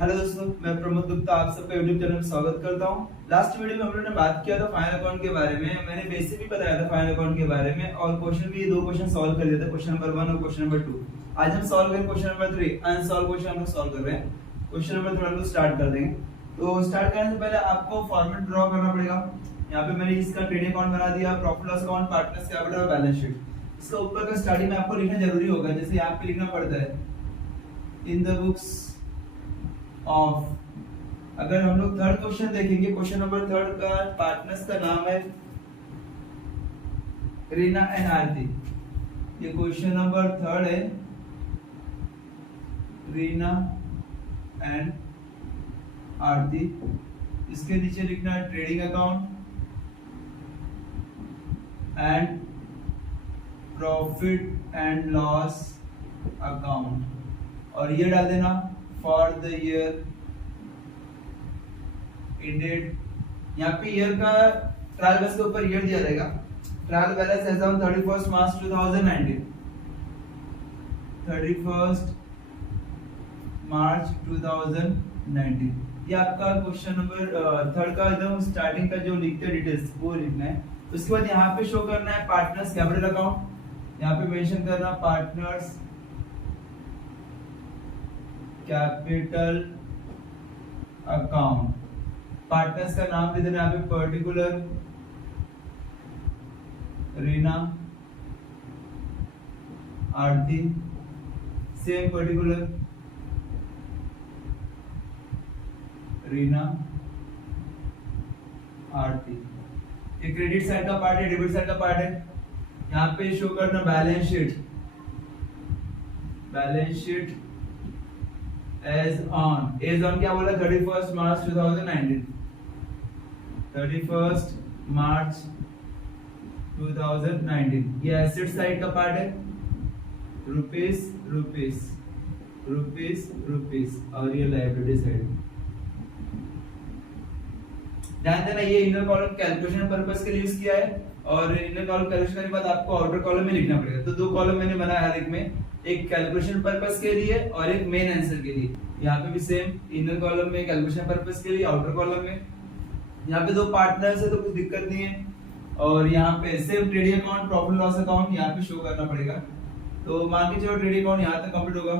Hello दोस्तों, मैं प्रमोद गुप्ता आप सबका यूट्यूब चैनल में स्वागत करता हूं। लास्ट वीडियो में हम लोगों ने बात किया था फाइनल अकाउंट के बारे में। मैंने बेसिक भी बताया था फाइनल अकाउंट के बारे में और क्वेश्चन भी दो क्वेश्चन सॉल्व कर दिए थे, क्वेश्चन नंबर 1 और क्वेश्चन नंबर 2। आज हम सॉल्व करेंगे क्वेश्चन नंबर 3, अनसॉल्व क्वेश्चन हम लोग सॉल्व कर रहे हैं। क्वेश्चन नंबर 3 हम लोग स्टार्ट कर देंगे। तो स्टार्ट करने से पहले आपको फॉर्मेट ड्रॉ करना पड़ेगा। यहाँ पे मैंने इसका ट्रेडिंग अकाउंट बना दिया, profit loss account, partners capital और बैलेंस शीट। इसका ऊपर का स्टार्टिंग में आपको लिखना जरूरी होगा, जैसे यहाँ पे लिखना पड़ता है इन द बुक्स ऑफ। अगर हम लोग थर्ड क्वेश्चन देखेंगे, क्वेश्चन नंबर 3 का पार्टनर्स का नाम है रीना एंड आरती। ये क्वेश्चन नंबर 3 है, रीना एंड आरती। इसके नीचे लिखना है trading account and profit and loss account और ये डाल देना फॉर द ईयर इंडेड। यहाँ पे ईयर का ट्रायल बैलेंस के ऊपर ईयर दिया जाएगा। Trial balance as on 31 March 2019, 31 March 2019। ये आपका क्वेश्चन नंबर 3 का एकदम स्टार्टिंग का जो लिखते डिटेल्स वो लिखना है। उसके बाद यहाँ पे शो करना है पार्टनर्स कैपिटल अकाउंट। यहाँ पे मेंशन करना पार्टनर्स कैपिटल अकाउंट। पार्टनर्स का नाम दे देना यहाँ पे पर्टिकुलर रीना आरती, सेम पर्टिकुलर रीना आरती। ये क्रेडिट साइड का पार्ट है, डेबिट साइड का पार्ट है। यहाँ पे शो करना balance sheet, balance sheet as on क्या बोला, 31 मार्च 2019, 31 मार्च 2019। ये एसेट साइड का पार्ट है, रुपीस रुपीस रुपीस रुपीस और ये लायबिलिटी साइड। ध्यान देना ये इनर कॉलम कैलकुलेशन पर्पस के लिए यूज किया है और इनर कॉलम कैलकुलेशन करने के बाद आपको आउटर कॉलम में लिखना पड़ेगा। तो दो कॉलम मैंने बनाया हर एक में, एक कैलकुलेशन पर्पस के लिए और एक मेन आंसर के लिए। यहाँ पे भी सेम, इनर कॉलम में कैलकुलेशन पर्पस के लिए, आउटर कॉलम में। यहाँ पे दो पार्टनर्स है तो कुछ दिक्कत नहीं है। और यहाँ पे same trading account, profit loss account यहाँ पे शो करना पड़ेगा। तो मान के चलो ट्रेडिंग अकाउंट यहाँ तक कंप्लीट होगा।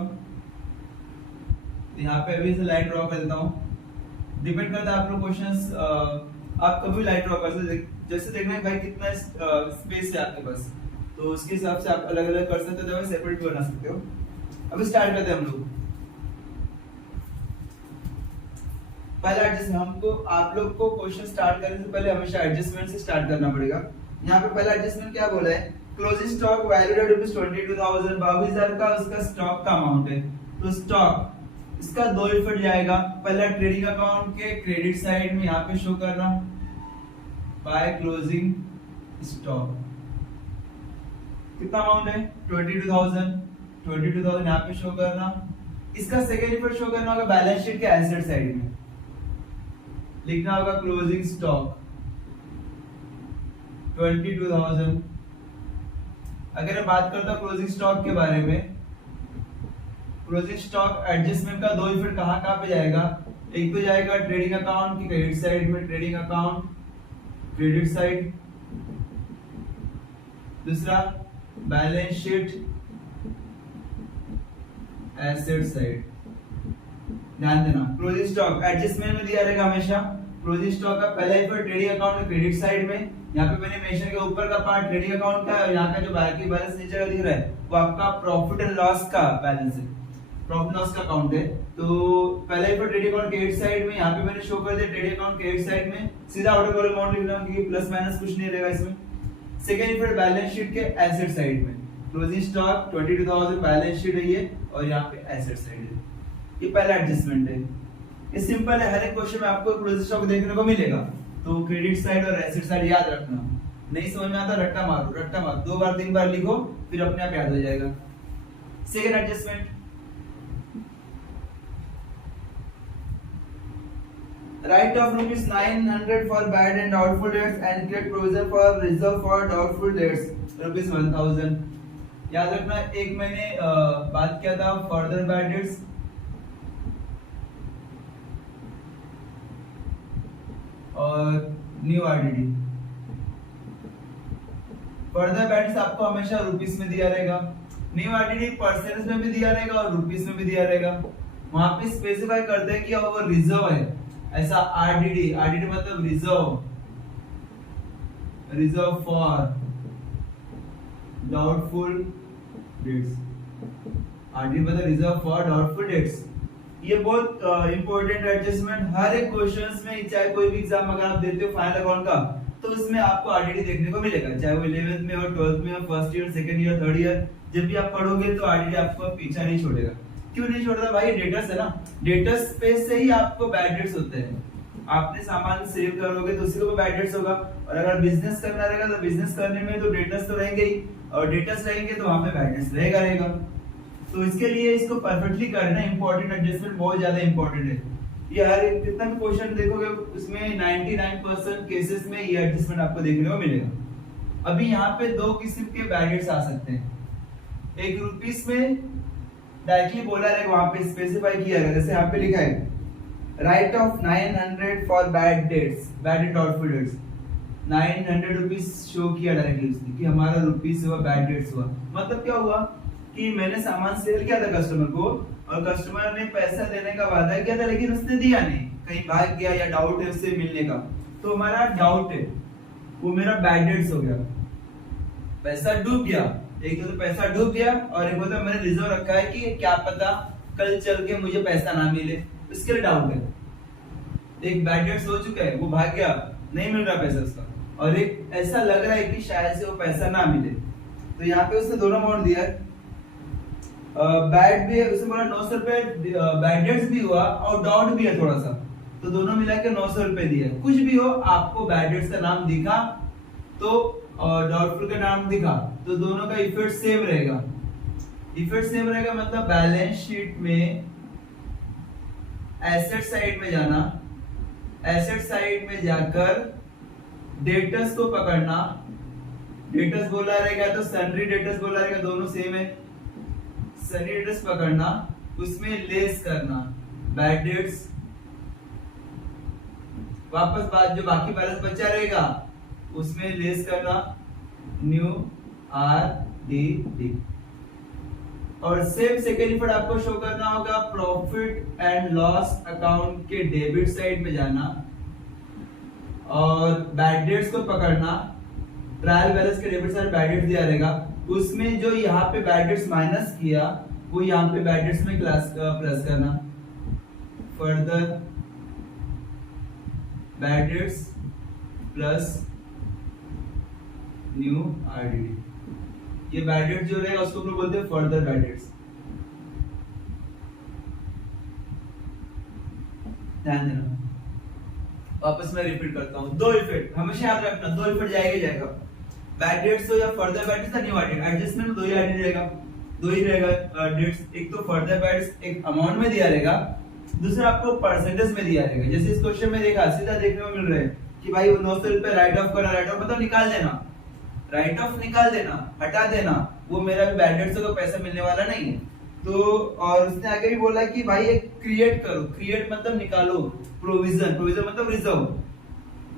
यहाँ पे अभी से लाइन ड्रॉ कर देता हूँ। डिपेंड करता है आप लोग क्वेश्चंस आप कभी लाइन ड्रॉ कर सकते, जैसे देखना है भाई कितना स्पेस है आपके पास, तो उसके हिसाब से आप अलग अलग कर सकते हो, सेपरेट भी बना सकते हो। अभी स्टार्ट करते हैं हम लोग। पहला एडजस्टमेंट, हमको आप लोग को क्वेश्चन स्टार्ट करने से पहले हमेशा एडजस्टमेंट से स्टार्ट करना पड़ेगा। यहाँ पे पहला एडजस्टमेंट क्या बोला है, क्लोजिंग स्टॉक वैल्यूड एट ₹22,000, 22,000 का उसका स्टॉक का अमाउंट है। तो स्टॉक इसका दो इफेक्ट जाएगा। पहला ट्रेडिंग अकाउंट के क्रेडिट साइड में यहाँ पे शो करना बाय क्लोजिंग स्टॉक, कितना अमाउंट है 22,000 यहाँ पे शो करना। इसका सेकेंड इफेक्ट शो करना होगा बैलेंस शीट के एसेट साइड में, लिखना होगा क्लोजिंग स्टॉक 22,000। अगर मैं बात करता हूं क्लोजिंग स्टॉक के बारे में, क्लोजिंग स्टॉक एडजस्टमेंट का दो इफेक्ट कहां कहां पे जाएगा, एक पे जाएगा ट्रेडिंग अकाउंट की क्रेडिट साइड में, ट्रेडिंग अकाउंट क्रेडिट साइड, दूसरा बैलेंस शीट एसेट साइड। ध्यान देना क्लोजिंग स्टॉक एडजस्टमेंट में दिया रहेगा हमेशा। क्लोजिंग स्टॉक का पहला effect trading account credit side में, यहाँ पे मैंने मेंशन के ऊपर का पार्ट ट्रेडिंग अकाउंट का और यहाँ का जो बाकी बैलेंस नीचे का दिख रहा है वो आपका प्रॉफिट एंड लॉस का बैलेंस है, प्रॉफिट लॉस का अकाउंट है। तो पहले effect trading account credit side में, यहाँ पे मैंने शो कर दिया ट्रेडिंग अकाउंट क्रेडिट साइड में, सीधा आउटर कॉलम अमाउंट लिखना क्योंकि प्लस माइनस कुछ नहीं रहेगा इसमें। सेकंड इफेक्ट बैलेंस शीट के एसेट साइड में, क्लोजिंग स्टॉक 22,000 बैलेंस शीट है ये और यहाँ पे एसेट साइड है। ये पहला एडजस्टमेंट है। ये सिंपल है, हर एक क्वेश्चन में आपको क्लोजिंग स्टॉक देखने को मिलेगा। तो क्रेडिट साइड और एसेट साइड याद रखना, नहीं समझ में आता रट्टा मारो, रट्टा मारो, 2 बार 3 बार लिखो फिर अपने आप याद हो जाएगा। Second adjustment, write off ₹900 for bad and doubtful debts and create provision for reserve for doubtful debts ₹1,000। याद रखना, एक मैंने बात किया था फर्दर बैड डेट्स, और न्यू आरडीडी। फर्दर बैलेंस आपको हमेशा रुपीस में दिया रहेगा, न्यू आरडीडी परसेंटेज में भी दिया रहेगा और रुपीस में भी दिया रहेगा। वहां पे स्पेसिफाई करते हैं कि वो रिजर्व है, ऐसा आरडीडी, आरडीडी मतलब reserve, reserve for doubtful debts, RDD मतलब रिजर्व फॉर डाउटफुल डेट्स। ये बहुत इंपॉर्टेंट एडजस्टमेंट हर एक क्वेश्चंस में, चाहे कोई भी एग्जाम अगर आप देते हो फाइनल अकाउंट का, तो उसमें आपको आरडीडी देखने को मिलेगा, चाहे वो 11th में हो, 12th में हो, first year, second year, third year, जब भी आप पढ़ोगे तो आरडीडी आपको पीछा नहीं छोड़ेगा। क्यों नहीं छोड़ता भाई? डेटर्स है ना, डेटर्स स्पेस से ही आपको बैड डेट्स होते हैं। आपने सामान सेल करोगे तो उसी को बैड डेट्स होगा, और अगर बिजनेस करना रहेगा तो बिजनेस करने में तो डेटर्स तो रहेंगे ही, और डेटर्स रहेंगे तो वहां पे बैड डेट्स रहेगा। तो इसके लिए इसको परफेक्टली करना इंपॉर्टेंट, एडजस्टमेंट बहुत ज्यादा इंपॉर्टेंट है। ये हर कितना भी क्वेश्चन देखोगे उसमें 99% केसेस में ये एडजस्टमेंट आपको देखने को मिलेगा। अभी यहाँ पे दो किस्म के बैड डेट्स आ सकते हैं, एक रुपीस में डायरेक्टली बोला रहेगा, वहां पे स्पेसिफाई किया है, जैसे यहाँ पे लिखा है right of 900 for bad debts, bad and doubtful debts, 900 rupees show किया डायरेक्टली उसने कि हमारा रुपीस हुआ, बैड डेट्स हुआ। मतलब क्या हुआ कि मैंने सामान सेल किया था कस्टमर को, और कस्टमर ने पैसा देने का वादा किया था लेकिन उसने दिया नहीं, कहीं भाग गया या डाउट है उससे मिलने का, तो हमारा डाउट है, वो मेरा बैड डेट्स हो गया, पैसा डूब गया। एक तो पैसा डूब गया, और एक होता मैंने रिजर्व रखा है कि क्या पता कल चल के मुझे पैसा ना मिले, इसके लिए डाउट है। एक बैड डेट्स हो चुका है, वो भाग गया, नहीं मिल रहा पैसा उसका, और एक ऐसा लग रहा है कि शायद से वो पैसा ना मिले। तो यहाँ पे उसने दोनों अमाउंट दिया है, बैड भी है, उसने बोला 900 रुपए बैड डेट्स भी हुआ और डाउट भी है थोड़ा सा, तो दोनों मिला के 900 रुपए दिया। कुछ भी हो, आपको बैड डेट्स का नाम दिखा तो और डाउटफुल का नाम दिखा तो दोनों का इफेक्ट सेम रहेगा। इफेक्ट सेम रहेगा मतलब बैलेंस शीट में एसेट साइड में जाना, एसेट साइड में जाकर डेटर्स को पकड़ना, डेटर्स बोला रहेगा तो सन्ड्री डेटर्स बोला रहेगा, दोनों सेम है, सन्ड्री डेटर्स पकड़ना, उसमें लेस करना बैड डेट्स, वापस बाद जो बाकी बैलेंस बचा रहेगा उसमें लेस करना न्यू आरडीडी। और सेम सेकेंड इफेक्ट आपको शो करना होगा, प्रॉफिट एंड लॉस अकाउंट के डेबिट साइड में जाना और बैड डेट्स को पकड़ना, ट्रायल बैलेंस के डेबिट साइड बैड डेट्स दिया रहेगा, उसमें जो यहाँ पे बैड डेट्स माइनस किया वो यहाँ पे बैड डेट्स में प्लस करना, further bad dates plus new RDD. ये बैड डेट्स जो रहेगा उसको हम लोग बोलते हैं फर्दर बैड डेट्स। ध्यान देना, वापस मैं रिपीट करता हूँ, दो इफेक्ट हमेशा याद रखना, दो इफेक्ट जाएगा बैड डेट्स हो या further bad dates, new RDD. Adjustment में दो ही आरडीडी रहेगा, दो ही रहेगा डेट्स, एक तो फर्दर बैड डेट्स एक अमाउंट में दिया रहेगा, दूसरा आपको परसेंटेज में दिया रहेगा। जैसे इस क्वेश्चन में देखा सीधा देखने को मिल रहा है कि भाई 900 रुपए राइट ऑफ करा, राइट ऑफ मतलब निकाल देना, राइट ऑफ निकाल देना, हटा देना, वो मेरा भी बैड डेट्स का पैसा मिलने वाला नहीं है। तो और उसने आगे भी बोला कि भाई एक क्रिएट करो, क्रिएट मतलब निकालो, प्रोविजन, प्रोविजन मतलब रिजर्व,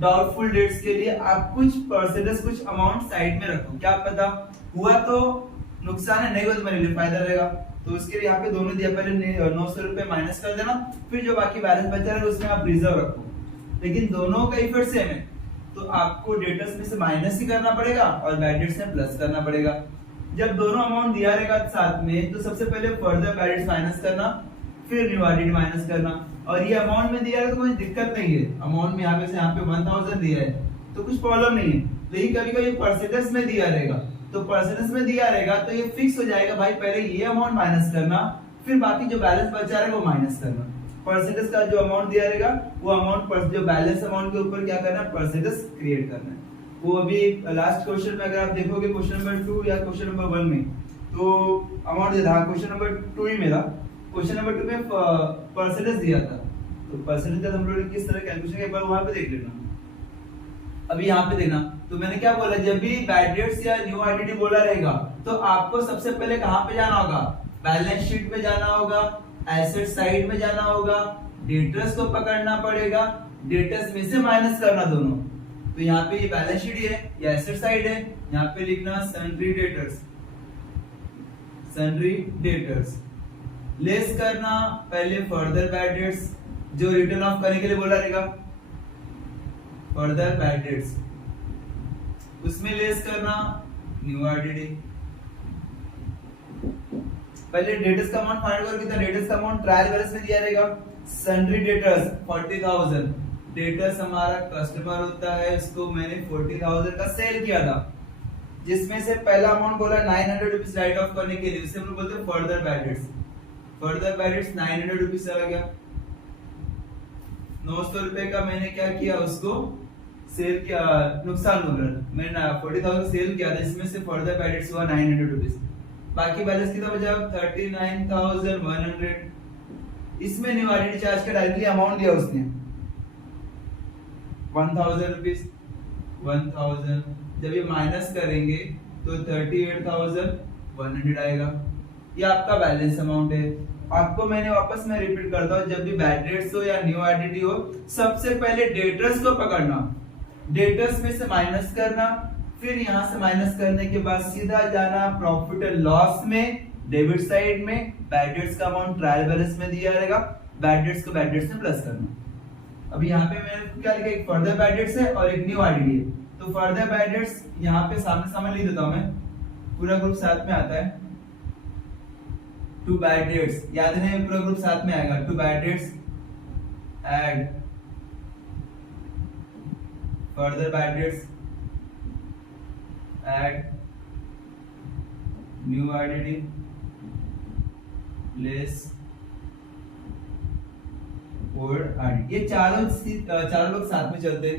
डाउटफुल डेट्स के लिए आप कुछ परसेंटेज कुछ अमाउंट साइड में रखो, क्या पता हुआ तो नुकसान है, नहीं हुआ तो मेरे लिए फायदा रहेगा। तो उसके लिए यहाँ पे दोनों दिया, पहले 900 रुपए माइनस कर देना, फिर जो बाकी बैलेंस बचा है उसमें आप रिजर्व रखो, लेकिन दोनों का इफेक्ट सेम है, तो आपको डेटर्स में से माइनस ही करना पड़ेगा और बैड डेट्स में प्लस करना पड़ेगा। जब दोनों अमाउंट दिया रहेगा साथ में तो सबसे पहले फर्दर बैड डेट्स माइनस करना, फिर न्यू आरडीडी माइनस करना। और ये अमाउंट में दिया है तो कोई दिक्कत नहीं है, अमाउंट में यहाँ पे 1000 दिया है तो कुछ प्रॉब्लम नहीं है, लेकिन कभी कभी परसेंटेज में दिया रहेगा, तो परसेंटेज में दिया रहेगा तो ये फिक्स हो जाएगा भाई पहले ये अमाउंट माइनस करना, फिर बाकी जो बैलेंस बचा रहेगा वो माइनस करना। परसेंटेज का जो अमाउंट दिया रहेगा वो अमाउंट जो बैलेंस अमाउंट के ऊपर क्या करना है, परसेंटेज क्रिएट करना है। वो अभी लास्ट क्वेश्चन में अगर आप देखोगे क्वेश्चन नंबर 2 या क्वेश्चन नंबर 1 में तो अमाउंट दिया था, क्वेश्चन नंबर 2 ही मेरा, क्वेश्चन नंबर 2 में परसेंटेज दिया था, तो परसेंटेज हम लोग किस तरह कैलकुलेशन एक बार वहां पे देख लेना। अभी यहाँ पे देखना, तो मैंने क्या बोला, जब भी बैड डेट्स या न्यू आरडीडी बोला रहेगा तो आपको सबसे पहले कहां पे जाना होगा, बैलेंस शीट में जाना होगा, एसेट साइड में जाना होगा, डेटर्स को पकड़ना पड़ेगा, डेटर्स में से माइनस करना दोनों। तो यहाँ पे ये बैलेंस शीट है या एसेट साइड है, यहाँ पे लिखना sundry debtors, sundry debtors. Less करना पहले फर्दर बैड डेट्स, जो रिटर्न ऑफ करने के लिए बोला रहेगा फर्दर बैड डेट्स, उसमें लेस करना न्यू आरडीडी। पहले डेटर्स का अमाउंट फाइंड करो, कितना डेटर्स का अमाउंट ट्रायल बैलेंस में दिया रहेगा। सन्ड्री डेटर्स 40,000, डेटर्स हमारा कस्टमर होता है, इसको मैंने 40,000 का सेल किया था, जिसमें से पहला अमाउंट बोला 900 रुपीज राइट ऑफ करने के लिए, उसे हम लोग बोलते हैं further bad debts. Further bad debts 900 rupees आ गया। 900 रुपए का मैंने क्या किया, उसको सेल किया, नुकसान हो गया, मैंने 40,000 सेल किया था, इसमें से फर्दर बैड डेट्स हुआ 900 रुपीज। बाकी बैलेंस कितना बचा 39,100। इसमें न्यू आईडी चार्ज का डायरेक्टली अमाउंट दिया उसने 1,000 रुपीज, 1,000 जब ये माइनस करेंगे तो 38,100 आएगा। ये आपका बैलेंस अमाउंट है। आपको मैंने वापस में रिपीट करता हूँ, जब भी बैड डेट्स हो या न्यू आईडी हो, सबसे पहले डेटर्स को पकड़ना, डेटर्स में से माइनस करना, फिर यहां से माइनस करने के बाद सीधा जाना प्रॉफिट एंड लॉस में, डेबिट साइड में बैड डेट्स का अमाउंट ट्रायल बैलेंस में दिया रहेगा, बैड डेट्स को बैड डेट्स में प्लस करना। अभी यहाँ पे मैंने क्या लिखा, एक फर्दर बैड डेट्स है और एक न्यू आईडी है। तो फर्दर बैड डेट्स यहाँ पे सामने सामने लिख देता हूं मैं, पूरा ग्रुप साथ में आता है। टू बैड डेट्स, याद है पूरा ग्रुप साथ में आएगा। To bad debts add further bad debts add new ID less old ID. ये चारों लोग साथ में चलते हैं।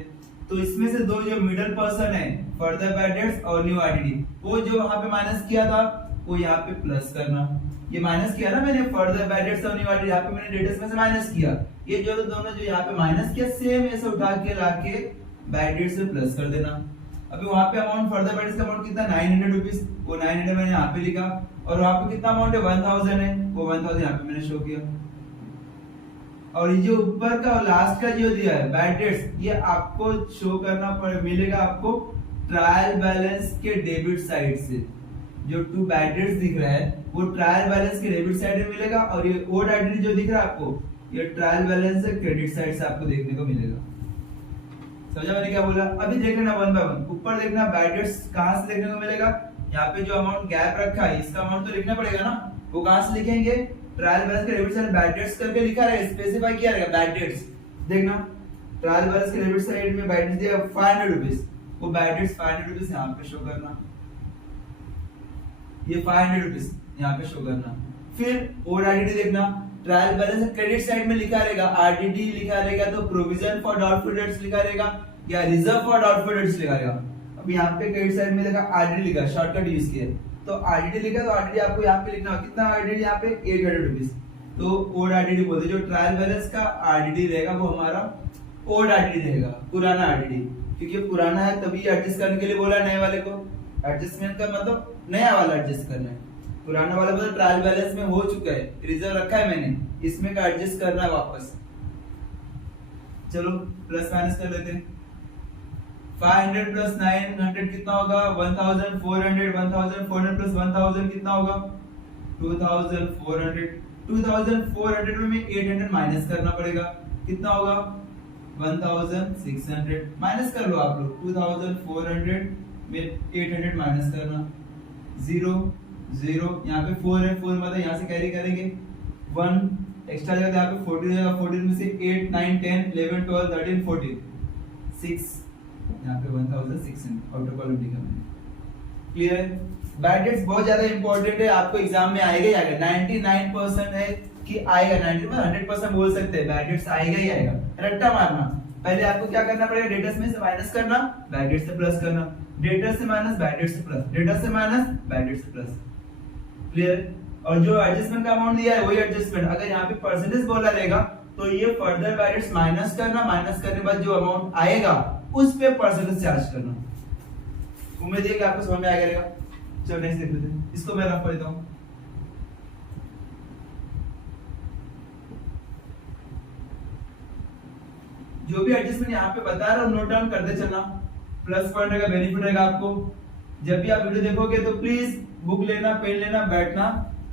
तो इसमें से दो जो मिडल पर्सन है, फर्दर बैड डेट्स और न्यू आईडी, वो जो वहां पे माइनस किया था वो यहाँ पे प्लस करना। ये माइनस किया ना मैंने, फर्दर बैड डेट्स और न्यू आईडी, यहाँ पे मैंने डेटर्स में से माइनस किया। ये जो दोनों जो यहाँ पे माइनस किया, सेम ऐसे उठा के लाके बैड डेट्स से प्लस कर देना। अभी वहां पे अमाउंट फर्दर बैड डेट्स का अमाउंट कितना 900 रुपीज, वो 900 मैंने यहाँ पे लिखा, और वहां पे कितना अमाउंट है 1000 है, वो 1000 यहाँ पे मैंने शो किया। और ये जो ऊपर का और लास्ट का जो दिया है बैड डेट्स, ये आपको शो करना मिलेगा आपको ट्रायल बैलेंस के डेबिट साइड से। जो टू बैड डेट्स दिख रहा है वो ट्रायल बैलेंस के डेबिट साइड में मिलेगा, और ये ओड आइडेंटिटी जो दिख रहा है आपको, ये ट्रायल बैलेंस से क्रेडिट साइड से आपको देखने को मिलेगा। समझा मैंने क्या बोला? अभी देख लेना वन बाय वन। ऊपर देखना बैड डेट्स कहां से देखने को मिलेगा, यहाँ पे जो अमाउंट गैप रखा है इसका अमाउंट तो लिखना पड़ेगा ना, वो कहां से लिखेंगे, ट्रायल बैलेंस के डेबिट साइड बैड डेट्स करके लिखा रहेगा, स्पेसिफाई किया रहेगा बैड डेट्स। देखना ट्रायल बैलेंस के डेबिट साइड में बैड डेट्स दिया 500 रुपीस, वो बैड डेट्स 500 रुपीस यहाँ पे शो करना, ये 500 रुपीस यहाँ पे शो करना। फिर ओड आईडी देखना, ट्रायल बैलेंस क्रेडिट साइड में लिखा रहेगा आरडीडी लिखा रहेगा, तो प्रोविजन फॉर डाउटफुल डेट्स लिखा रहेगा या रिजर्व फॉर डाउटफुल डेट्स लिखा रहेगा। अब यहाँ पे क्रेडिट साइड में लिखा आरडीडी लिखा, शॉर्टकट यूज किया, तो आरडीडी लिखा, तो आरडीडी आपको यहाँ पे लिखना, कितना आरडीडी यहाँ पे 800 रुपीस, तो ओड आरडीडी बोलते। जो ट्रायल बैलेंस का आरडीडी रहेगा वो हमारा ओड आरडीडी रहेगा, पुराना आरडीडी, क्योंकि पुराना है तभी एडजस्ट करने के लिए बोला नए वाले को। एडजस्टमेंट का मतलब नया वाला एडजस्ट करना है, पुराना वाला मतलब ट्रायल बैलेंस में हो चुका है, रिजर्व रखा है मैंने, इसमें का एडजस्ट करना है वापस। चलो प्लस माइनस कर लेते हैं। 500 प्लस 900 कितना होगा 1400, 1400 प्लस 1000 कितना होगा 2400। 2400 में 800 माइनस करना पड़ेगा, कितना होगा 1600। माइनस कर लो आप लोग, 2400 में 800 माइनस करना, 0 0 यहाँ पे 4 है, 4 मतलब यहाँ से कैरी करेंगे 1 एक्स्ट्रा जगह यहाँ पे 14 जाएगा, 14 में से 8 9 10 11 12 13 14 6, यहाँ पे 1600 आउटर कॉलम लिखा मैंने। क्लियर है? बैड डेट्स बहुत ज्यादा इंपॉर्टेंट है, आपको एग्जाम में आएगा ही आएगा, 99% है कि आएगा, 100% बोल सकते हैं बैड डेट्स आएगा ही आएगा, रट्टा मारना। पहले आपको क्या करना पड़ेगा, डेटर्स में से माइनस करना, बैड डेट्स से प्लस करना, डेटर से माइनस बैड डेट्स से प्लस, डेटर से माइनस बैड डेट्स से प्लस। क्लियर? और जो एडजस्टमेंट का अमाउंट दिया है वही एडजस्टमेंट, अगर यहाँ पे परसेंटेज बोला रहेगा तो ये फर्दर बैड डेट्स माइनस करना, माइनस करने के बाद जो अमाउंट आएगा उस पे परसेंटेज चार्ज करना। उम्मीद है कि आपको समझ में आ गया। चलो नेक्स्ट देख लेते हैं, इसको मैं रफ कर देता हूं। जो भी एडजस्टमेंट यहाँ पे बता रहा हूँ नोट डाउन करते चलना, प्लस पॉइंट रहेगा, बेनिफिट रहेगा आपको। जब भी आप वीडियो देखोगे तो प्लीज बुक लेना, पेन लेना, बैठना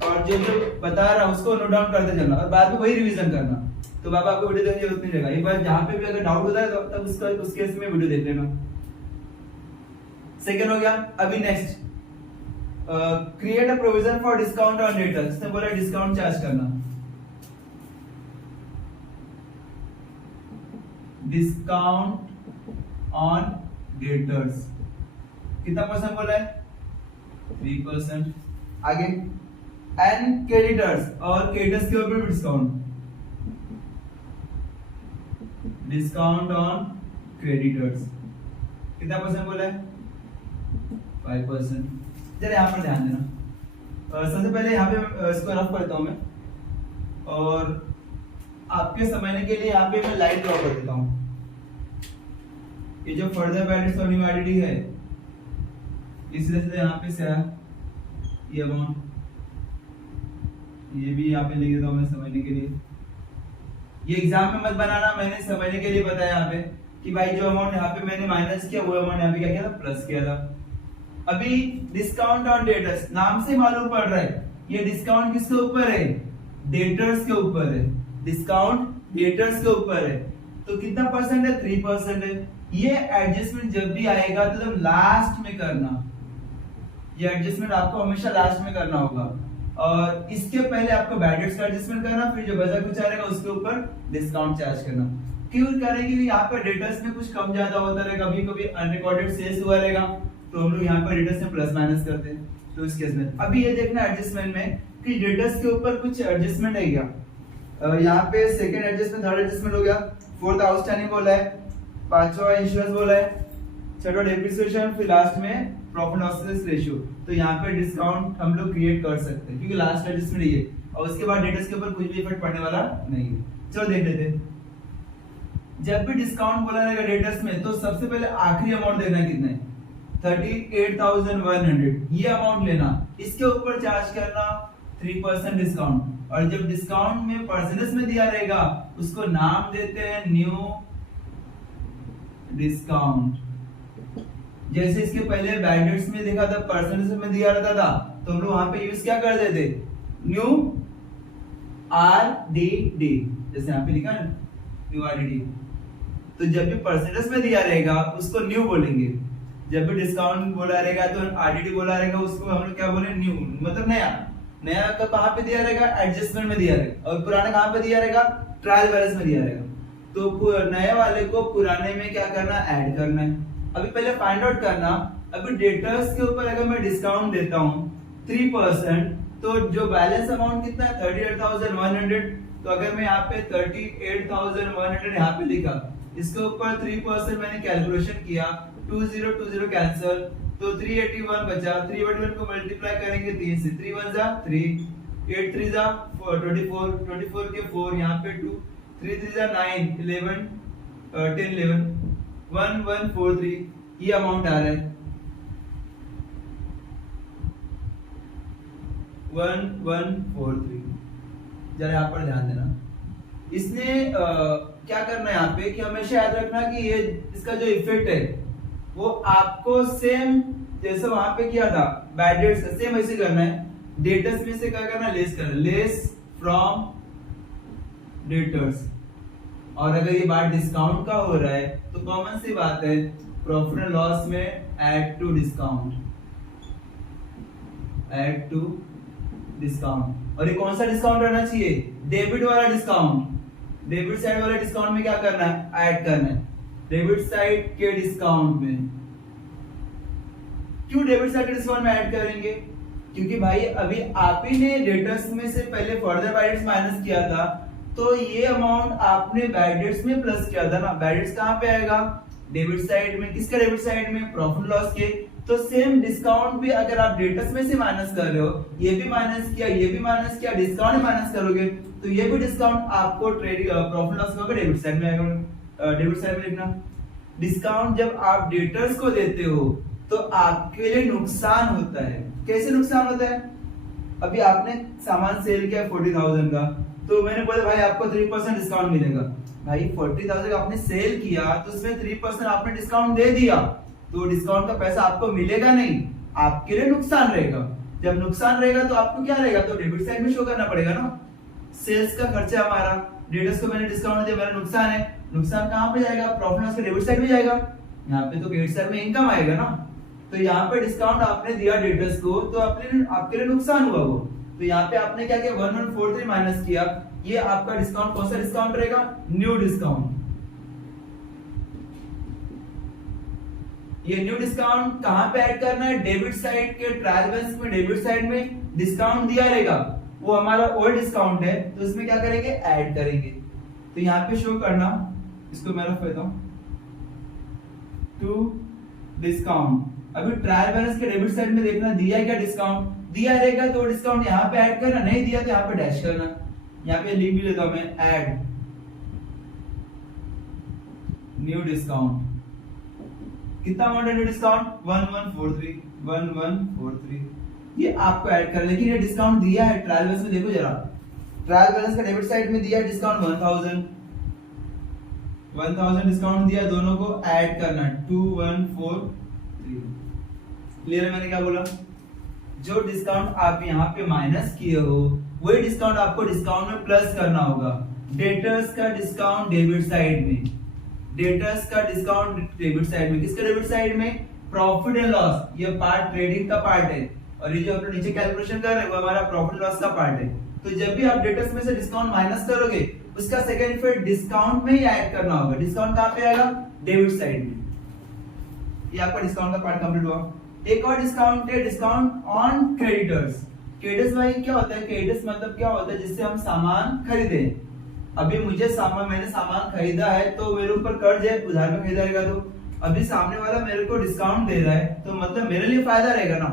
और जो जो बता रहा हूँ उसको नोट डाउन करते चलना और बाद में वही रिवीजन करना। तो बाबा आपको वीडियो देखने की जरूरत नहीं रहेगा। एक बार जहाँ पे भी अगर डाउट होता है तो तब उसका उस केस में वीडियो देख लेना। सेकंड हो गया। अभी next create a provision for discount on debtors. इसने बोला डिस्काउंट चार्ज करना, डिस्काउंट ऑन डेटर्स कितना परसेंट बोला है? 3%। आगे एंड क्रेडिटर्स, और क्रेडिटर्स के ऊपर भी डिस्काउंट, डिस्काउंट ऑन क्रेडिटर्स कितना परसेंट बोला है? 5%। जरा यहाँ पर ध्यान देना। सबसे पहले यहाँ पे इसको रफ करता हूं मैं और आपके समझने के लिए यहाँ पे मैं लाइन ड्रॉ कर देता हूँ। ये जो फर्दर बैलेंस और न्यू आईडीडी है इस तरह से यहाँ पे से आया ये अमाउंट, ये भी यहाँ पे लिख देता हूँ मैं समझने के लिए। ये एग्जाम में मत बनाना, मैंने समझने के लिए बताया यहाँ पे कि भाई जो अमाउंट यहाँ पे मैंने माइनस किया वो अमाउंट यहाँ पे क्या किया था? प्लस किया था। अभी डिस्काउंट ऑन डेटर्स, नाम से मालूम पड़ रहा है ये डिस्काउंट किसके ऊपर है? डेटर्स के ऊपर है। डिस्काउंट डेटर्स के ऊपर है तो कितना परसेंट है? 3% है। ये एडजस्टमेंट जब भी आएगा तो तुम लास्ट में करना, ये एडजस्टमेंट आपको हमेशा लास्ट में करना होगा और इसके पहले आपको बैड डेट्स का एडजस्टमेंट करना, फिर जो बचा कुछ आएगा उसके ऊपर डिस्काउंट चार्ज करना। क्यों करेंगे? यहाँ पर डेटर्स में कुछ कम ज्यादा होता रहेगा, कभी कभी अनरिकॉर्डेड सेल्स हुआ रहेगा तो हम लोग यहाँ पर डेटर्स में प्लस माइनस करते हैं। तो इस केस में अभी ये देखना एडजस्टमेंट में कि डेटर्स के ऊपर कुछ एडजस्टमेंट है क्या। यहाँ पे सेकंड एडजस्टमेंट, थर्ड एडजस्टमेंट हो गया, फोर्थ आउटस्टैंडिंग बोला है, पांचवा इंश्योरेंस बोला है, छठा डेप्रिसिएशन, फिर लास्ट में प्रॉफिट लॉस रेशियो। तो यहाँ पे डिस्काउंट हम लोग क्रिएट कर सकते हैं क्योंकि लास्ट एडजस्टमेंट ये और उसके बाद डेटर्स के ऊपर कुछ भी इफेक्ट पड़ने वाला नहीं है। चलो देख लेते हैं। जब भी डिस्काउंट बोला रहेगा डेटर्स में तो सबसे पहले आखिरी अमाउंट देखना कितना है? 38,100 ये अमाउंट लेना, इसके ऊपर चार्ज करना 3% डिस्काउंट। और जब डिस्काउंट में परसेंटेज में दिया रहेगा उसको नाम देते हैं न्यू डिस्काउंट। जैसे इसके पहले बैडेट्स में देखा था परसेंटेज में दिया रहता था तो हम लोग वहां पे यूज क्या कर देते? न्यू आरडीडी, जैसे यहाँ पे लिखा है न्यू आरडीडी। तो जब भी परसेंटेज में दिया रहेगा उसको न्यू बोलेंगे, जब भी डिस्काउंट बोला रहेगा तो आरडीडी बोला रहेगा उसको हम लोग क्या बोले? न्यू, मतलब नया। नया का कहां पे दिया रहेगा? एडजस्टमेंट में दिया रहेगा। और पुराना कहां पे दिया रहेगा? ट्रायल बैलेंस में दिया रहेगा। तो नए वाले को पुराने में क्या करना? ऐड करना है। अभी पहले फाइंड आउट करना, अभी डेटर्स के ऊपर अगर मैं डिस्काउंट देता हूं 3% तो जो बैलेंस अमाउंट कितना है? 38,100। तो अगर मैं यहाँ पे 38,100 यहाँ पे लिखा, इसके ऊपर 3% मैंने कैलकुलेशन किया, 2020 कैंसिल तो 381 बचा। 381 को मल्टीप्लाई करेंगे 3 से, 3 1 जा 3, 8 3 जा 24, 24 के 4 यहाँ पे 2, 3 3 जा 9, 11 10 11 1143 ये अमाउंट आ रहा है 1143। जरा यहाँ पर ध्यान देना। इसने क्या करना है यहाँ पे कि हमेशा याद रखना कि ये इसका जो इफेक्ट है वो आपको सेम जैसे वहां पे किया था बैड डेट्स का सेम ऐसे करना है। डेटर्स में से क्या करना? लेस करना, लेस फ्रॉम डेटर्स। और अगर ये बात डिस्काउंट का हो रहा है तो कॉमन सी बात है प्रॉफिट एंड लॉस में add to discount, add to discount. और ये कौन सा डिस्काउंट रहना चाहिए? डेबिट वाला डिस्काउंट। डेबिट साइड वाले डिस्काउंट में क्या करना है? ऐड करना है डेबिट साइड के डिस्काउंट में। क्यों डेबिट साइड के डिस्काउंट में ऐड करेंगे? क्योंकि भाई अभी आप ही ने डेटर्स में से पहले फर्दर बैड डेट्स माइनस किया था तो ये अमाउंट आपने बैड डेट्स में प्लस किया था ना। बैड डेट्स कहां पे आएगा? डेबिट साइड में। किसका डेबिट साइड में? प्रॉफिट लॉस के। तो सेम डिस्काउंट भी अगर आप डेटर्स में से माइनस कर रहे हो, ये भी माइनस किया, ये भी माइनस किया, डिस्काउंट माइनस करोगे तो ये भी डिस्काउंट आपको ट्रेडिंग प्रॉफिट लॉस का डेबिट साइड में आएगा। डेबिट साइड में लिखना। डिस्काउंट जब आप डेटर्स को देते हो तो आपके लिए नुकसान होता है। कैसे नुकसान होता है? अभी आपने सामान सेल किया 40,000 का तो मैंने बोला भाई आपको 3% डिस्काउंट मिलेगा। भाई 40,000 आपने सेल किया तो उसमें 3% आपने डिस्काउंट दे दिया, तो डिस्काउंट का पैसा आपको मिलेगा नहीं, आपके लिए नुकसान रहेगा। जब नुकसान रहेगा तो आपको क्या रहेगा, तो डेबिट साइड में शो करना पड़ेगा ना। सेल्स का खर्चा हमारा, डेटर्स को मैंने डिस्काउंट दिया, मेरा नुकसान है, नुकसान कहां पे जाएगा, प्रॉफिट लॉस के डेबिट साइड में जाएगा। यहाँ पे तो क्रेडिट साइड में इनकम आएगा ना। तो यहाँ पे डिस्काउंट आपने दिया डेटर्स को तो आपके लिए नुकसान हुआ वो, तो यहाँ पे आपने क्या किया 1143 माइनस किया। ये आपका डिस्काउंट कौन सा डिस्काउंट रहेगा, न्यू डिस्काउंट। ये न्यू डिस्काउंट कहां पे ऐड करना है, डेबिट साइड के ट्रायल बैलेंस में, डेबिट साइड में डिस्काउंट दिया रहेगा, वो हमारा ओल्ड डिस्काउंट है, तो इसमें क्या करेंगे, ऐड करेंगे। तो यहाँ पे शो करना, इसको मैं रख देता हूं, टू डिस्काउंट। अभी ट्रायल बैलेंस के डेबिट साइड में देखना दिया क्या डिस्काउंट, दिया रहेगा तो डिस्काउंट यहाँ पे ऐड करना, नहीं दिया तो यहाँ पे डैश करना। यहाँ पे लिख भी लेता हूं मैं, ऐड न्यू डिस्काउंट। कितना अमाउंट है न्यू डिस्काउंट, 1143 ये आपको ऐड कर, लेकिन ये डिस्काउंट दिया है ट्रायल बैलेंस में, देखो जरा ट्रायल बैलेंस का डेबिट साइड में दिया है डिस्काउंट 1000 डिस्काउंट दिया, दोनों को ऐड करना 2143। क्लियर है मैंने क्या बोला, जो डिस्काउंट आप यहाँ पे माइनस किए हो वही डिस्काउंट आपको डिस्काउंट में प्लस करना होगा। डेटर्स का डिस्काउंट डेबिट साइड में, डेटर्स का डिस्काउंट डेबिट साइड में, किसके डेबिट साइड में, प्रॉफिट एंड लॉस, ये पार्ट ट्रेडिंग का पार्ट है, और ये जो अपने नीचे कैलकुलेशन कर रहे हैं वो हमारा प्रॉफिट लॉस का पार्ट है। तो जब भी आप डेटर्स में से डिस्काउंट माइनस करोगे उसका सेकंड इफेक्ट डिस्काउंट में ही ऐड करना होगा। डिस्काउंट कहां पे आएगा, डेबिट साइड में। ये आपका डिस्काउंट का पार्ट कंप्लीट हुआ। एक और डिस्काउंट है, डिस्काउंट ऑन क्रेडिटर्स। क्रेडिटर्स भाई क्या होता है, क्रेडिटर्स मतलब क्या होता है, जिससे हम सामान खरीदे। अभी मैंने सामान खरीदा है तो मेरे ऊपर कर्ज है, उधार में खरीदा रहेगा, तो अभी सामने वाला मेरे को डिस्काउंट दे रहा है तो मतलब मेरे लिए फायदा रहेगा ना।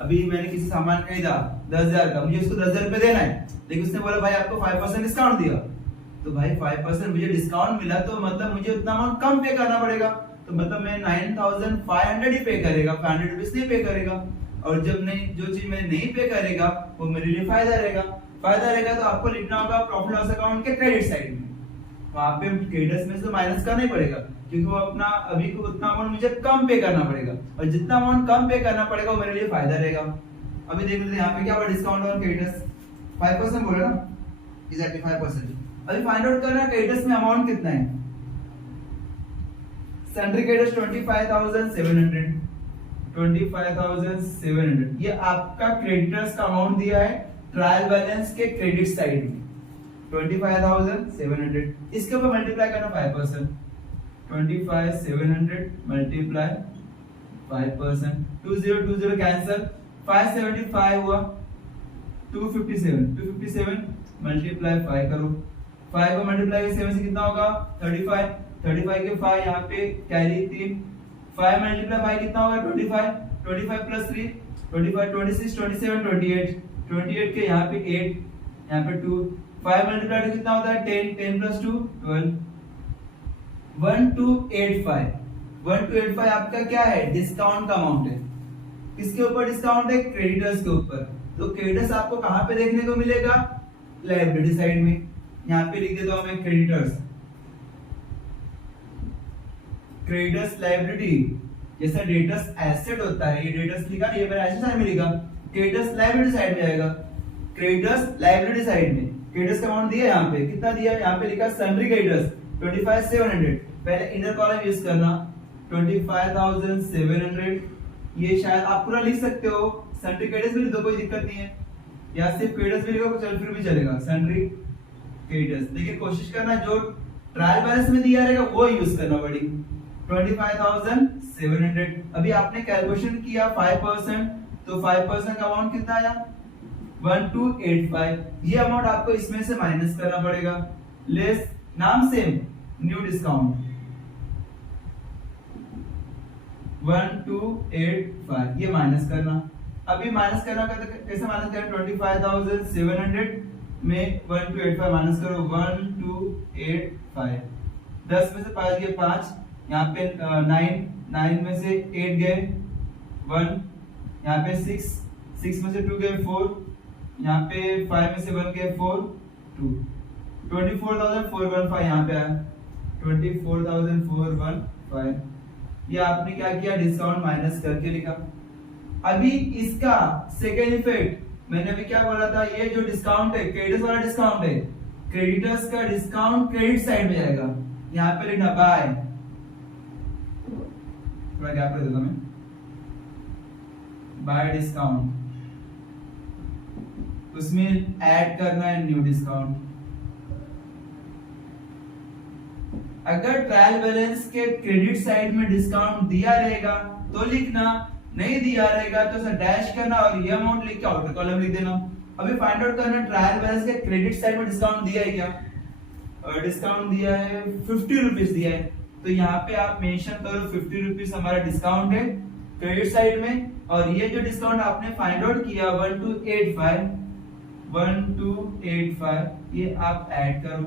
अभी मैंने किसी सामान खरीदा 10,000 का, मुझे उसको 10,000 रुपए देना है, लेकिन उसने बोला भाई आपको 5% डिस्काउंट दिया, तो भाई 5% मुझे डिस्काउंट मिला तो मतलब मुझे उतना अमाउंट कम पे करना पड़ेगा, तो मतलब मैं 9,500 ही पे करेगा, 500 रुपीस नहीं पे करेगा। और जब नहीं, जो चीज मैं नहीं पे करेगा वो मेरे लिए फायदा रहेगा। तो आपको लिखना होगा प्रॉफिट लॉस अकाउंट के क्रेडिट साइड में, वहां पे क्रेडिटर्स में से माइनस करना ही पड़ेगा, क्योंकि वो अपना अभी को उतना अमाउंट मुझे कम पे करना पड़ेगा, और जितना अमाउंट कम पे करना पड़ेगा वो मेरे लिए फायदा रहेगा। अभी देख लेते हैं यहाँ पे क्या हुआ, डिस्काउंट ऑन क्रेडिटर्स 5% बोला ना, एग्जैक्टली 5%। अभी फाइंड आउट करना क्रेडिटर्स में अमाउंट कितना है। सैलरी क्रेडिटर्स 25,700 ये आपका क्रेडिटर्स का अमाउंट दिया है ट्रायल बैलेंस के क्रेडिट साइड में 25,700। इसके ऊपर मल्टीप्लाई करना 5%, 25,700 मल्टीप्लाई 5%, 2020 कैंसिल, 575 हुआ, 257 मल्टीप्लाई 5 करो, 5 को मल्टीप्लाई 7 से कितना होगा 35 के 5 यहाँ पे कैरी 3, 5 मल्टीप्लाई 5 कितना होगा 25 प्लस 3 25, 26, 27, 28 के यहाँ पे 8, यहाँ पे 2, 5 मल्टीप्लाई 2 कितना होता है 10 प्लस 2 12, 1285 आपका क्या है, डिस्काउंट का अमाउंट है। किसके ऊपर डिस्काउंट है, क्रेडिटर्स के ऊपर। तो क्रेडिटर्स आपको कहां पे देखने को मिलेगा, लायबिलिटी साइड में। यहाँ पे लिख देता हूं मैं क्रेडिटर्स लायबिलिटी, जैसा डेटर्स एसेट होता है, ये डेटर्स लिखा, ये मेरा एसेट साइड में लिखा, क्रेडिटर्स लायबिलिटी साइड में आएगा। क्रेडिटर्स लायबिलिटी साइड में क्रेडिटर्स का अमाउंट दिया, यहाँ पे कितना दिया, यहाँ पे लिखा सन्ड्री क्रेडिटर्स 25,700। पहले इनर कॉलम यूज करना 25,700, ये शायद आप पूरा लिख सकते हो, सन्ड्री क्रेडिटर्स भी लिख दो, कोई दिक्कत नहीं है, या सिर्फ क्रेडिटर्स भी लिखो चल फिर भी चलेगा, सन्ड्री क्रेडिटर्स। लेकिन कोशिश करना जो ट्रायल बैलेंस में दिया रहेगा वो यूज करना पड़ेगी। 25,700। अभी आपने कैलकुलेशन किया 5%, तो 5% का अमाउंट कितना आया 1285। ये अमाउंट आपको इसमें से माइनस करना पड़ेगा, लेस नाम सेम न्यू डिस्काउंट 1285, ये माइनस करना। अभी माइनस करना कैसे माइनस करें, 25,700 में 1285 माइनस करो, 1285, 10 में से 5 गए 5, यहाँ पे 9 में से 8 गए 1, यहाँ पे 6 में से 2 गए 4, यहाँ पे 5 में से 1 गए 4 2। 24,415 यहाँ पे आया 24,415। ये आपने क्या किया, डिस्काउंट माइनस करके लिखा। अभी इसका सेकेंड इफेक्ट मैंने अभी क्या बोला था, ये जो डिस्काउंट है क्रेडिटर्स वाला डिस्काउंट है, क्रेडिटर्स का डिस्काउंट क्रेडिट साइड में जाएगा। यहाँ पे लिखना बाय, थोड़ा गैप कर देता मैं, बाय डिस्काउंट, उसमें ऐड करना है न्यू डिस्काउंट। अगर ट्रायल बैलेंस के क्रेडिट साइड में डिस्काउंट दिया रहेगा तो लिखना, नहीं दिया रहेगा तो सर डैश करना और ये अमाउंट लिख के आउटर कॉलम लिख देना। अभी फाइंड आउट करना ट्रायल बैलेंस के क्रेडिट साइड में डिस्काउंट दिया है क्या, और डिस्काउंट दिया है 50 रुपीज दिया है, तो यहाँ पे आप मेंशन करो 50 रुपीज हमारा डिस्काउंट है क्रेडिट साइड में। और ये जो डिस्काउंट आपने फाइंड आउट किया 1285 ये आप ऐड करो।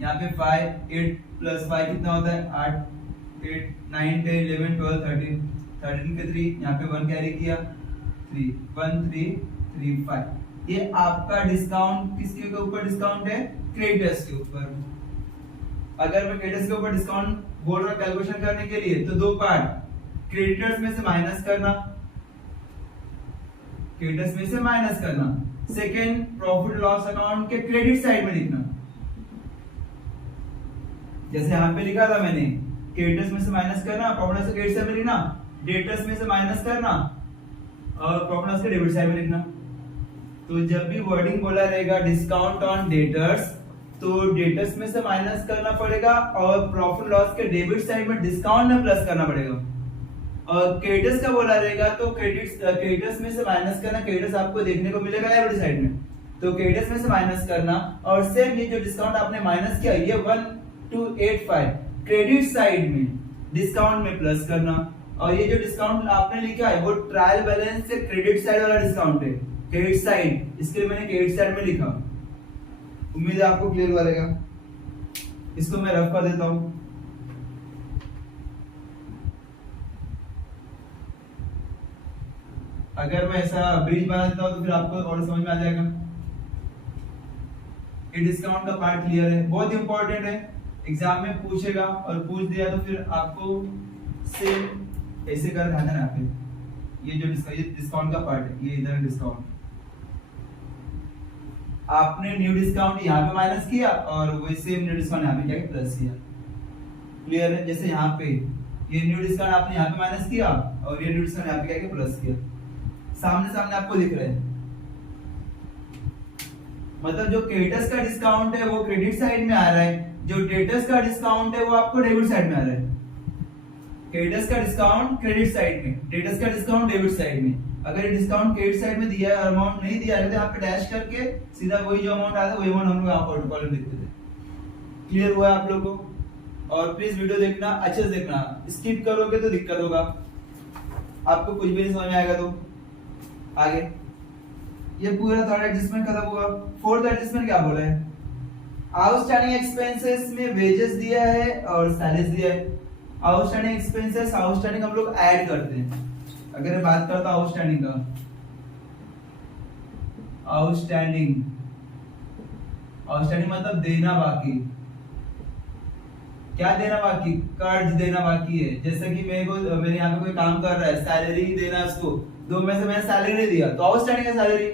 यहाँ पे 5 8 प्लस 5 कितना होता है 8 8 9 10 11 12 13 13 के 3, यहाँ पे 1 कैरी किया 3 1335। ये आपका डिस्काउंट किसके ऊपर डिस्काउंट है, क्रेडिटर्स के ऊपर। अगर मैं क्रेडिटर्स के ऊपर डिस्काउंट बोल रहा हूं कैलकुलेशन करने के लिए तो दो पार्ट, क्रेडिटर्स में से माइनस करना, क्रेडिटर्स में से माइनस करना, सेकेंड प्रॉफिट लॉस अकाउंट के क्रेडिट साइड में लिखना। जैसे यहाँ पे लिखा था मैंने, क्रेडिटर्स में से माइनस करना, प्रॉफिट लॉस के क्रेडिट साइड में लिखना, डेटर्स में से माइनस करना और प्रॉफिट लॉस के डेबिट साइड में लिखना। तो जब भी वर्डिंग बोला रहेगा डिस्काउंट ऑन डेटर्स, तो डेटर्स में से माइनस करना पड़ेगा और प्रॉफिट लॉस के डेबिट साइड में डिस्काउंट में प्लस करना पड़ेगा। और क्रेडिटर्स का बोला रहेगा तो क्रेडिटर्स में से माइनस करना, क्रेडिटर्स आपको देखने को मिलेगा लायबिलिटी साइड में, तो क्रेडिटर्स में से माइनस करना और सेम ये जो डिस्काउंट आपने माइनस किया ये 1285 क्रेडिट साइड में डिस्काउंट में प्लस करना। और ये जो डिस्काउंट आपने लिखा है वो ट्रायल बैलेंस से क्रेडिट साइड वाला डिस्काउंट है, क्रेडिट साइड, इसके लिए मैंने क्रेडिट साइड में लिखा। उम्मीद है आपको क्लियर हुआ रहेगा। इसको मैं रफ कर देता हूं। अगर मैं ऐसा ब्रिज बना देता हूं तो फिर आपको और समझ में आ जाएगा। ये डिस्काउंट का पार्ट क्लियर है, बहुत इंपॉर्टेंट है, एग्जाम में पूछेगा और पूछ दिया तो फिर आपको सेम ऐसे कर खाना है। यहाँ पे ये जो डिस्काउंट का पार्ट है, ये इधर डिस्काउंट, आपने न्यू डिस्काउंट यहाँ पे माइनस किया और वही सेम न्यू डिस्काउंट यहाँ पे जाके प्लस किया। क्लियर है? जैसे यहाँ पे ये न्यू डिस्काउंट आपने यहाँ पे माइनस किया और ये न्यू डिस्काउंट यहाँ पे जाके प्लस किया, सामने सामने आपको दिख रहे हैं। मतलब जो क्रेडिटर्स का डिस्काउंट है वो क्रेडिट साइड में आ रहा है, जो डेटर्स का डिस्काउंट है वो आपको डेबिट साइड में आ रहा है। क्रेडिटर्स का डिस्काउंट क्रेडिट साइड में, डेटर्स का डिस्काउंट डेबिट साइड में। अगर ये डिस्काउंट क्रेडिट साइड में दिया है और अमाउंट नहीं दिया है तो यहाँ पे डैश करके सीधा वही जो अमाउंट आता है वही अमाउंट हम लोग यहाँ पर कॉलम लिखते थे। क्लियर हुआ आप लोगों को? और प्लीज वीडियो देखना, अच्छे से देखना, स्किप करोगे तो दिक्कत होगा, आपको कुछ भी नहीं समझ में आएगा। तो आगे ये पूरा थर्ड एडजस्टमेंट खत्म हुआ। फोर्थ एडजस्टमेंट क्या बोला है, आउटस्टैंडिंग एक्सपेंसेस में वेजेस दिया है और सैलरीज दिया है। आउटस्टैंडिंग एक्सपेंसेस, आउटस्टैंडिंग हम लोग ऐड करते हैं। अगर मैं बात करता हूं आउटस्टैंडिंग का, आउटस्टैंडिंग मतलब देना बाकी। क्या देना बाकी, कर्ज देना बाकी है। जैसे कि मेरे यहाँ पे कोई काम कर रहा है, सैलरी देना उसको, दो में से मैंने सैलरी नहीं दिया तो आउटस्टैंडिंग है सैलरी।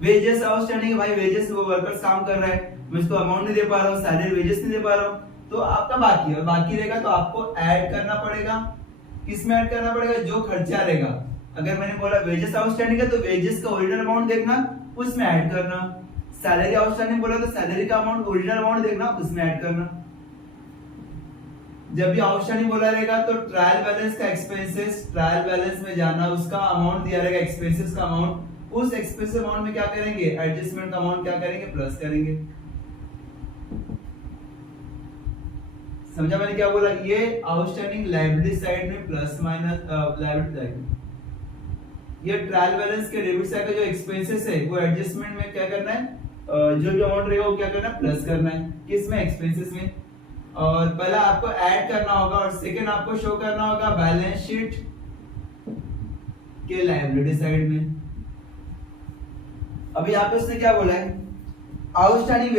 वेजेस आउटस्टैंडिंग है भाई, वेजेस वो वर्कर्स काम कर रहा है, मैं उसको अमाउंट नहीं दे पा रहा हूँ, सैलरी वेजेस नहीं दे पा रहा हूँ, तो आपका बाकी है। और बाकी रहेगा तो आपको ऐड करना पड़ेगा। किसमें ऐड करना पड़ेगा, जो खर्चा रहेगा। अगर मैंने बोला वेजेस आउटस्टैंडिंग है तो वेजेस का ओरिजिनल अमाउंट देखना, उसमें ऐड करना। सैलरी आउटस्टैंडिंग बोला तो सैलरी का अमाउंट, ओरिजिनल अमाउंट देखना, उसमें ऐड करना। जब भी आउटस्टैंडिंग बोला रहेगा तो ट्रायल बैलेंस का एक्सपेंसेस, ट्रायल बैलेंस में जाना, उसका अमाउंट दिया रहेगा, एक्सपेंसेस का अमाउंट, उस एक्सपेंसेस अमाउंट में क्या करेंगे, एडजस्टमेंट का अमाउंट क्या करेंगे, प्लस करेंगे। समझा मैंने क्या बोला? ये आउटस्टैंडिंग लायबिलिटी साइड में प्लस माइनस लायबिलिटी साइड में, ये ट्रायल बैलेंस के डेबिट साइड का जो एक्सपेंसेस है वो एडजस्टमेंट में क्या करना है, जो अमाउंट रहेगा वो क्या करना है, प्लस करना है। किसमें, एक्सपेंसेस में। और पहला आपको ऐड करना होगा और सेकंड आपको शो करना होगा बैलेंस शीट के लायबिलिटी साइड में। अभी यहाँ पे उसने क्या बोला है, आउटस्टैंडिंग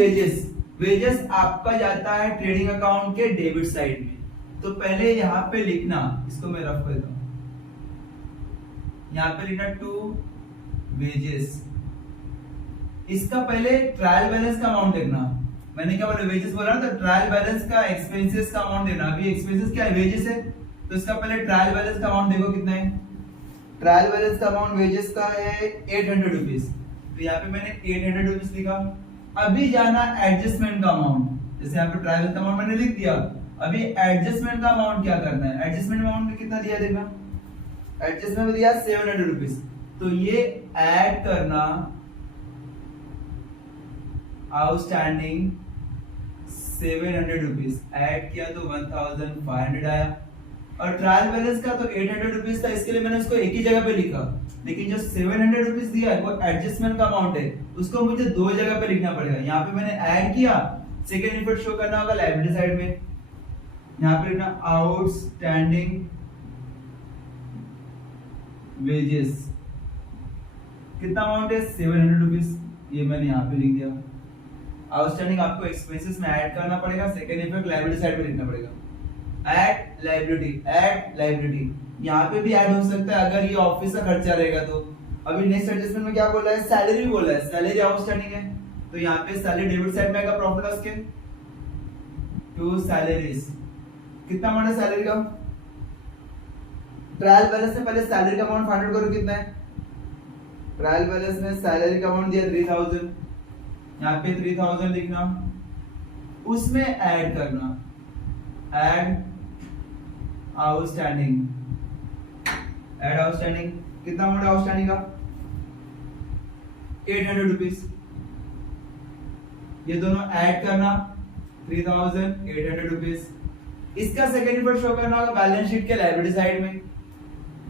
वेजेस आपका जाता है ट्रेडिंग अकाउंट के डेबिट साइड में। तो पहले यहाँ पे लिखना, इसको मैं रफ करता हूं, यहाँ पे लिखना टू वेजेस। इसका पहले ट्रायल बैलेंस का अमाउंट देखना। मैंने क्या बोला, वेजेस बोला ना, तो ट्रायल बैलेंस का एक्सपेंसेस का अमाउंट देना। अभी एक्सपेंसेस क्या है, वेजेस है, तो इसका पहले ट्रायल बैलेंस का अमाउंट देखो कितना है। ट्रायल बैलेंस का अमाउंट वेजेस का है 800 रुपीज, तो यहाँ पे मैंने 800 रुपीज लिखा। अभी जाना एडजस्टमेंट का अमाउंट, जैसे यहाँ पे ट्रायल का अमाउंट मैंने लिख दिया। अभी एडजस्टमेंट का अमाउंट क्या करना है, एडजस्टमेंट अमाउंट में कितना दिया देखना, एडजस्टमेंट में दिया 700 रुपीज, तो ये ऐड करना आउटस्टैंडिंग 700 रुपीज, ऐड किया तो 1500 आया। और ट्रायल बैलेंस का तो 800 रुपीज था, इसके लिए मैंने उसको एक ही जगह पे लिखा, लेकिन जो 700 रुपीज दिया है वो एडजस्टमेंट का अमाउंट है, उसको मुझे दो जगह पे लिखना पड़ेगा। यहाँ पे मैंने ऐड किया, सेकेंड इफेक्ट शो करना होगा लायबिलिटी साइड में, यहाँ पे लिखना आउटस्टैंडिंग वेजेस, कितना अमाउंट है 700 रुपीज, ये मैंने यहाँ पे लिख दिया। आउटस्टैंडिंग आपको एक्सपेंसेस में ऐड करना पड़ेगा, सेकेंड इफेक्ट लायबिलिटी साइड में लिखना पड़ेगा। ऐड लायबिलिटी, यहाँ पे भी ऐड हो सकता है अगर ये ऑफिस का खर्चा रहेगा तो। अभी नेक्स्ट एडजस्टमेंट में क्या बोला है, सैलरी बोला है, सैलरी आउटस्टैंडिंग है, तो यहाँ पे सैलरी डेबिट साइड में आएगा, प्रॉफिट लॉस के टू सैलरीज, कितना अमाउंट है सैलरी का। ट्रायल बैलेंस में पहले सैलरी का अमाउंट फाइंड आउट करो कितना है। ट्रायल बैलेंस में सैलरी का अमाउंट दिया 3000, यहाँ पे 3000 लिखना, उसमें ऐड करना, ऐड आउटस्टैंडिंग, कितना अमाउंट आउटस्टैंडिंग का 800 रुपीज, ये दोनों ऐड करना 3800 रुपीज। इसका सेकेंड इफेक्ट शो करना होगा बैलेंस शीट के लायबिलिटी साइड में,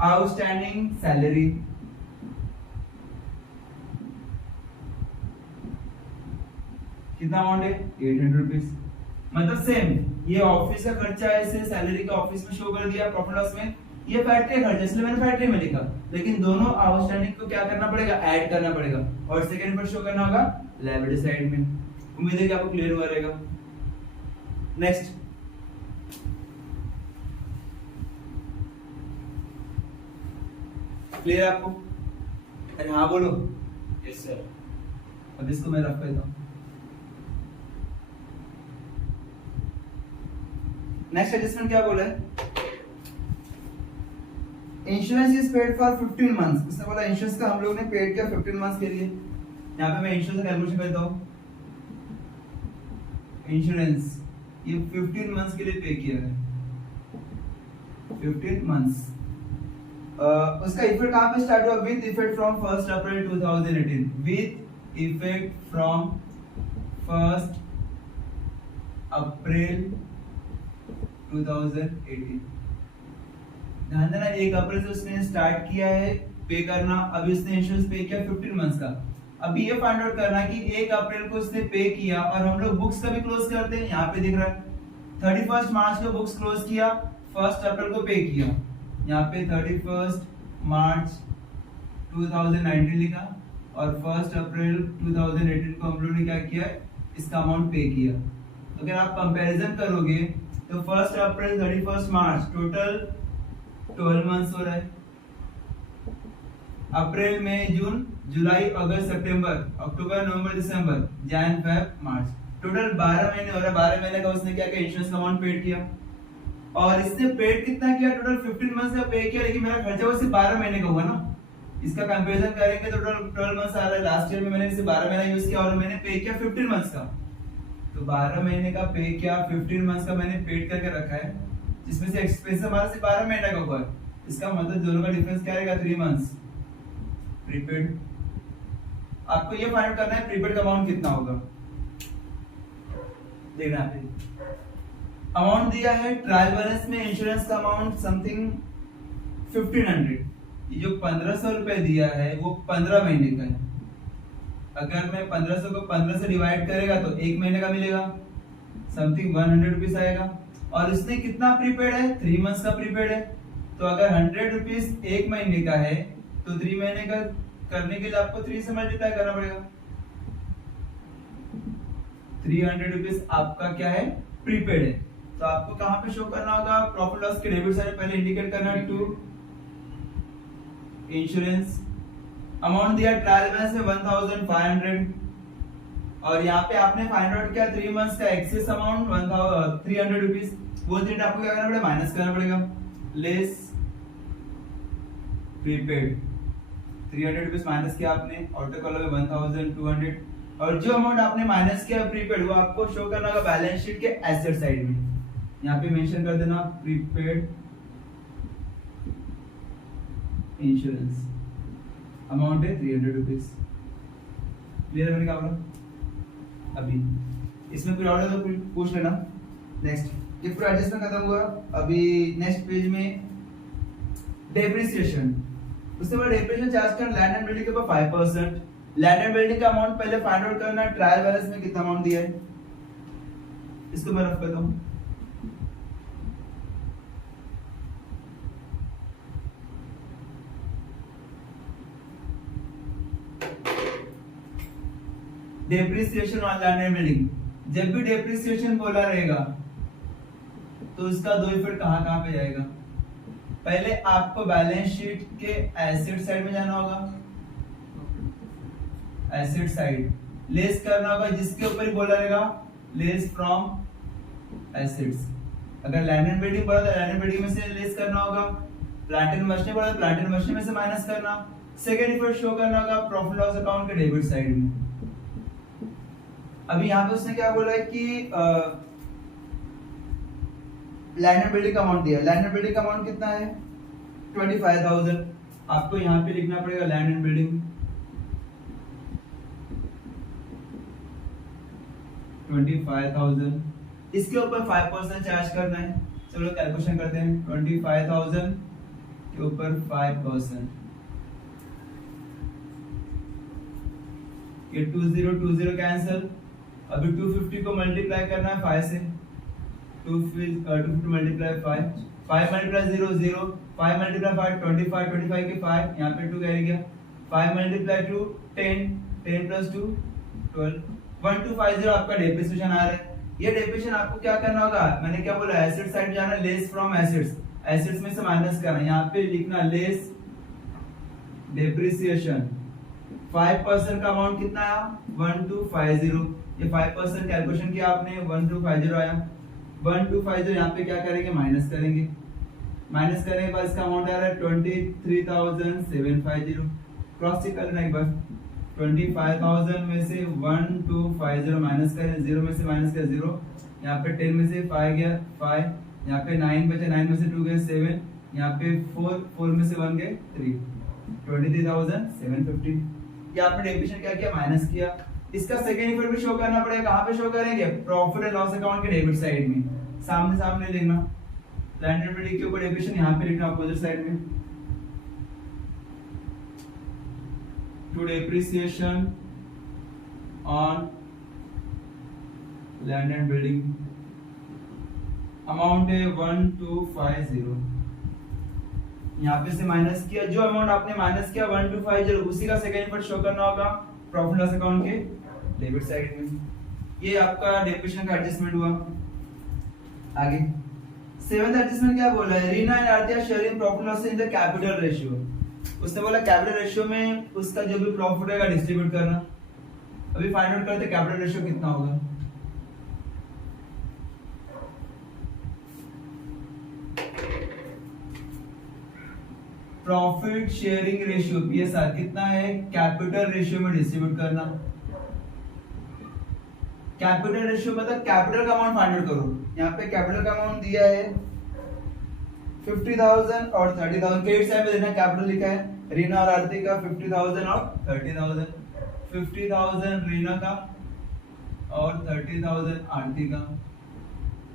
आउटस्टैंडिंग सैलरी, कितना अमाउंट है 800 रुपीज। मतलब सेम, ये ऑफिस का खर्चा है, इसे सैलरी का ऑफिस में शो कर दिया प्रॉफिट लॉस में, ये फैक्ट्री खर्चा इसलिए मैंने फैक्ट्री में लिखा, लेकिन दोनों आउटस्टैंडिंग को क्या करना पड़ेगा, ऐड करना पड़ेगा, और सेकंड पर शो करना होगा लायबिलिटी साइड में। उम्मीद है कि आपको क्लियर हुआ रहेगा। नेक्स्ट, क्लियर आपको? अरे हाँ बोलो। Yes sir. अब इसको मैं रख देता हूं। नेक्स्ट एडजस्टमेंट क्या बोला है, insurance is paid for 15 months. इसने बोला इंश्योरेंस का हम लोग ने पेड किया 15 मंथ्स के लिए। यहाँ पे मैं इंश्योरेंस का कैलकुलेशन करता हूँ। इंश्योरेंस ये 15 मंथ्स के लिए पे किया है, 15 मंथ्स। उसका इफेक्ट कहाँ पे स्टार्ट हुआ, with effect from 1 April 2018, with effect from 1 अप्रैल 2018। ध्यान देना, 1 अप्रैल से उसने स्टार्ट किया है पे करना, अभी उसने इंश्योरेंस पे किया 15 मंथ्स का। अभी ये फाइंड आउट करना कि 1 अप्रैल को उसने पे किया, और हम लोग बुक्स कभी क्लोज करते हैं, यहाँ पे दिख रहा है 31 मार्च को बुक्स क्लोज किया, 1 अप्रैल को पे किया, यहाँ पे 31 मार्च 2019 लिखा, और 1 अप्रैल 2018 को हम लोग ने क्या किया, इसका अमाउंट पे किया। तो अगर आप कंपैरिजन करोगे तो 1 अप्रैल 31 मार्च टोटल 12 मंथ्स हो रहा है। अप्रैल मई जून जुलाई अगस्त सितंबर अक्टूबर नवंबर दिसंबर जैन फेब मार्च, टोटल 12 महीने हो रहा है। 12 महीने का उसने क्या किया, इंश्योरेंस का अमाउंट पेड किया, और इसने पेड कितना किया, टोटल 15 मंथ्स का पे किया, लेकिन मेरा खर्चा वो सिर्फ 12 महीने का हुआ ना। इसका कंपैरिजन करेंगे तो टोटल 12 मंथ्स आ रहा है। लास्ट ईयर में मैंने इसे 12 महीना यूज किया और मैंने पे किया 15 मंथ्स का, तो 12 महीने का पे किया, 15 मंथ्स का मैंने पेड करके रखा है, जिसमें से एक्सपेंस हमारा सिर्फ 12 महीने का हुआ है। इसका मतलब दोनों का डिफरेंस क्या रहेगा, 3 मंथ्स प्रीपेड। आपको ये फाइंड करना है प्रीपेड का अमाउंट कितना होगा। देखना आप, अमाउंट दिया है ट्रायल बैलेंस में इंश्योरेंस का अमाउंट समथिंग 1500, ये जो 1500 रुपए दिया है वो 15 महीने का है। अगर मैं 1500 को 15 से डिवाइड करेगा तो 1 महीने का मिलेगा, समथिंग 100 रुपीज आएगा। और इसने कितना प्रीपेड है, 3 मंथ्स का प्रीपेड है, तो अगर 100 रुपीज 1 महीने का है तो 3 महीने का करने के लिए आपको 3 से मल्टीप्लाई करना पड़ेगा। 300 रुपीज आपका क्या है, प्रीपेड है। तो आपको कहां पे शो करना होगा, प्रॉफिट लॉस के डेबिट साइड पहले इंडिकेट करना है टू इंश्योरेंस। अमाउंट दिया ट्रायल बैलेंस में 1500 और यहाँ पे आपने फाइंड आउट किया 3 मंथ्स का एक्सेस अमाउंट 300 रुपीज। वो रेट आपको क्या करना पड़ेगा, माइनस करना पड़ेगा, लेस प्रीपेड 300 रुपीज माइनस किया आपने, ऑटो कॉलम में 1200 और जो अमाउंट आपने माइनस किया प्रीपेड वो आपको शो करना होगा बैलेंस शीट के एसेट साइड में। यहाँ पे मेंशन कर देना प्रीपेड इंश्योरेंस, अमाउंट है 300 रुपीज। क्लियर है मैंने कहा अभी इसमें कोई और है तो पूछ लेना। नेक्स्ट ये पूरा एडजस्टमेंट खत्म हुआ। अभी नेक्स्ट पेज में डेप्रिसिएशन, उससे बाद डेप्रिसिएशन चार्ज करना लैंड एंड बिल्डिंग के ऊपर 5%। लैंड एंड बिल्डिंग का अमाउंट पहले फाइंड आउट करना है, ट्रायल बैलेंस में कितना अमाउंट दिया है इसको मैं रफ करता हूं। Depreciation on land and building, जब भी डेप्रिसिएशन बोला रहेगा तो उसका दो इफेक्ट कहां कहां पे जाएगा। पहले आपको बैलेंस शीट के एसेट साइड में जाना होगा, एसेट साइड लेस करना होगा, जिसके ऊपर ही बोला रहेगा लेस फ्रॉम एसेट्स। अगर लैंड एंड बिल्डिंग बोला तो लैंड एंड बिल्डिंग में से लेस करना होगा, प्लांट एंड मशीनरी बोला तो प्लांट एंड मशीनरी में से माइनस करना। सेकंड इफेक्ट शो करना होगा प्रॉफिट लॉस अकाउंट के डेबिट साइड में। अभी यहाँ पे उसने क्या बोला है कि लैंड एंड बिल्डिंग का अमाउंट दिया, लैंड एंड बिल्डिंग का अमाउंट कितना है 25,000। आपको यहाँ पे लिखना पड़ेगा लैंड एंड बिल्डिंग 25,000, इसके ऊपर 5% चार्ज करना है। चलो कैलकुलेशन करते हैं, 25,000 के ऊपर 5%, ये 20 कैंसिल। अभी 250 को मल्टीप्लाई करना है 5 से, 250 मल्टीप्लाई 5 मल्टीप्लाई 0 0, 5 मल्टीप्लाई 5 25, 25 के 5 यहाँ पे 2 कैरी गया, 5 मल्टीप्लाई 2 10, 10 प्लस 2 12, 1250 आपका डेप्रिसिएशन आ रहा है। ये डेप्रिसिएशन आपको क्या करना होगा, मैंने क्या बोला एसेट साइड जाना, लेस फ्रॉम एसेट्स, एसेट्स में से माइनस करना। यहाँ पे लिखना लेस डेप्रिसिएशन, 5% का अमाउंट कितना आया 1250। ये 5% कैलकुलेशन किया आपने 1250 आया, 1250 यहाँ पे क्या करेंगे माइनस करेंगे, माइनस करने के बाद इसका अमाउंट आ रहा है 23,750। क्रॉस चेक करना एक बार, 25,000 में से 1250 माइनस करें, 0 में से माइनस करें 0, यहाँ पे 10 में से 5 गया 5, यहाँ पे 9 बचे, 9 में से 2 गए 7, यहाँ पे 4 में से 1 गए 3, 23,750। ये आपने डेप्रिसिएशन क्या किया माइनस किया। इसका सेकंड इफेक्ट भी शो करना पड़ेगा, कहां पे शो करेंगे प्रॉफिट एंड लॉस अकाउंट के डेबिट साइड में, सामने सामने लिखना, लैंड एंड बिल्डिंग के ऊपर डेप्रिसिएशन यहां पे लिखना अपोजिट साइड में। To depreciation on land and building amount है 1250, यहाँ पे से माइनस किया, जो अमाउंट आपने माइनस किया 1250 उसी का सेकंड इफेक्ट शो करना होगा प्रॉफिट लॉस अकाउंट के डेबिट साइड में। ये आपका डेप्रिसिएशन का एडजस्टमेंट हुआ। आगे सेवेंथ एडजस्टमेंट क्या बोला है, Reena and Aarti sharing profit loss in the capital ratio. उसने बोला कैपिटल रेशियो में उसका जो भी प्रॉफिट रहेगा डिस्ट्रीब्यूट करना। अभी फाइंड आउट करते कैपिटल रेशियो कितना होगा। प्रॉफिट शेयरिंग रेशियो पीएसआर कितना है, कैपिटल रेशियो में डिस्ट्रीब्यूट करना। कैपिटल रेशियो मतलब कैपिटल का अमाउंट फाइंड आउट करो। यहाँ पे कैपिटल का अमाउंट दिया है 50,000 और 30,000, क्रेडिट साइड में देखना कैपिटल लिखा है, रीना और आरती का 50,000 और 30,000, 50,000 रीना का और 30,000 आरती का।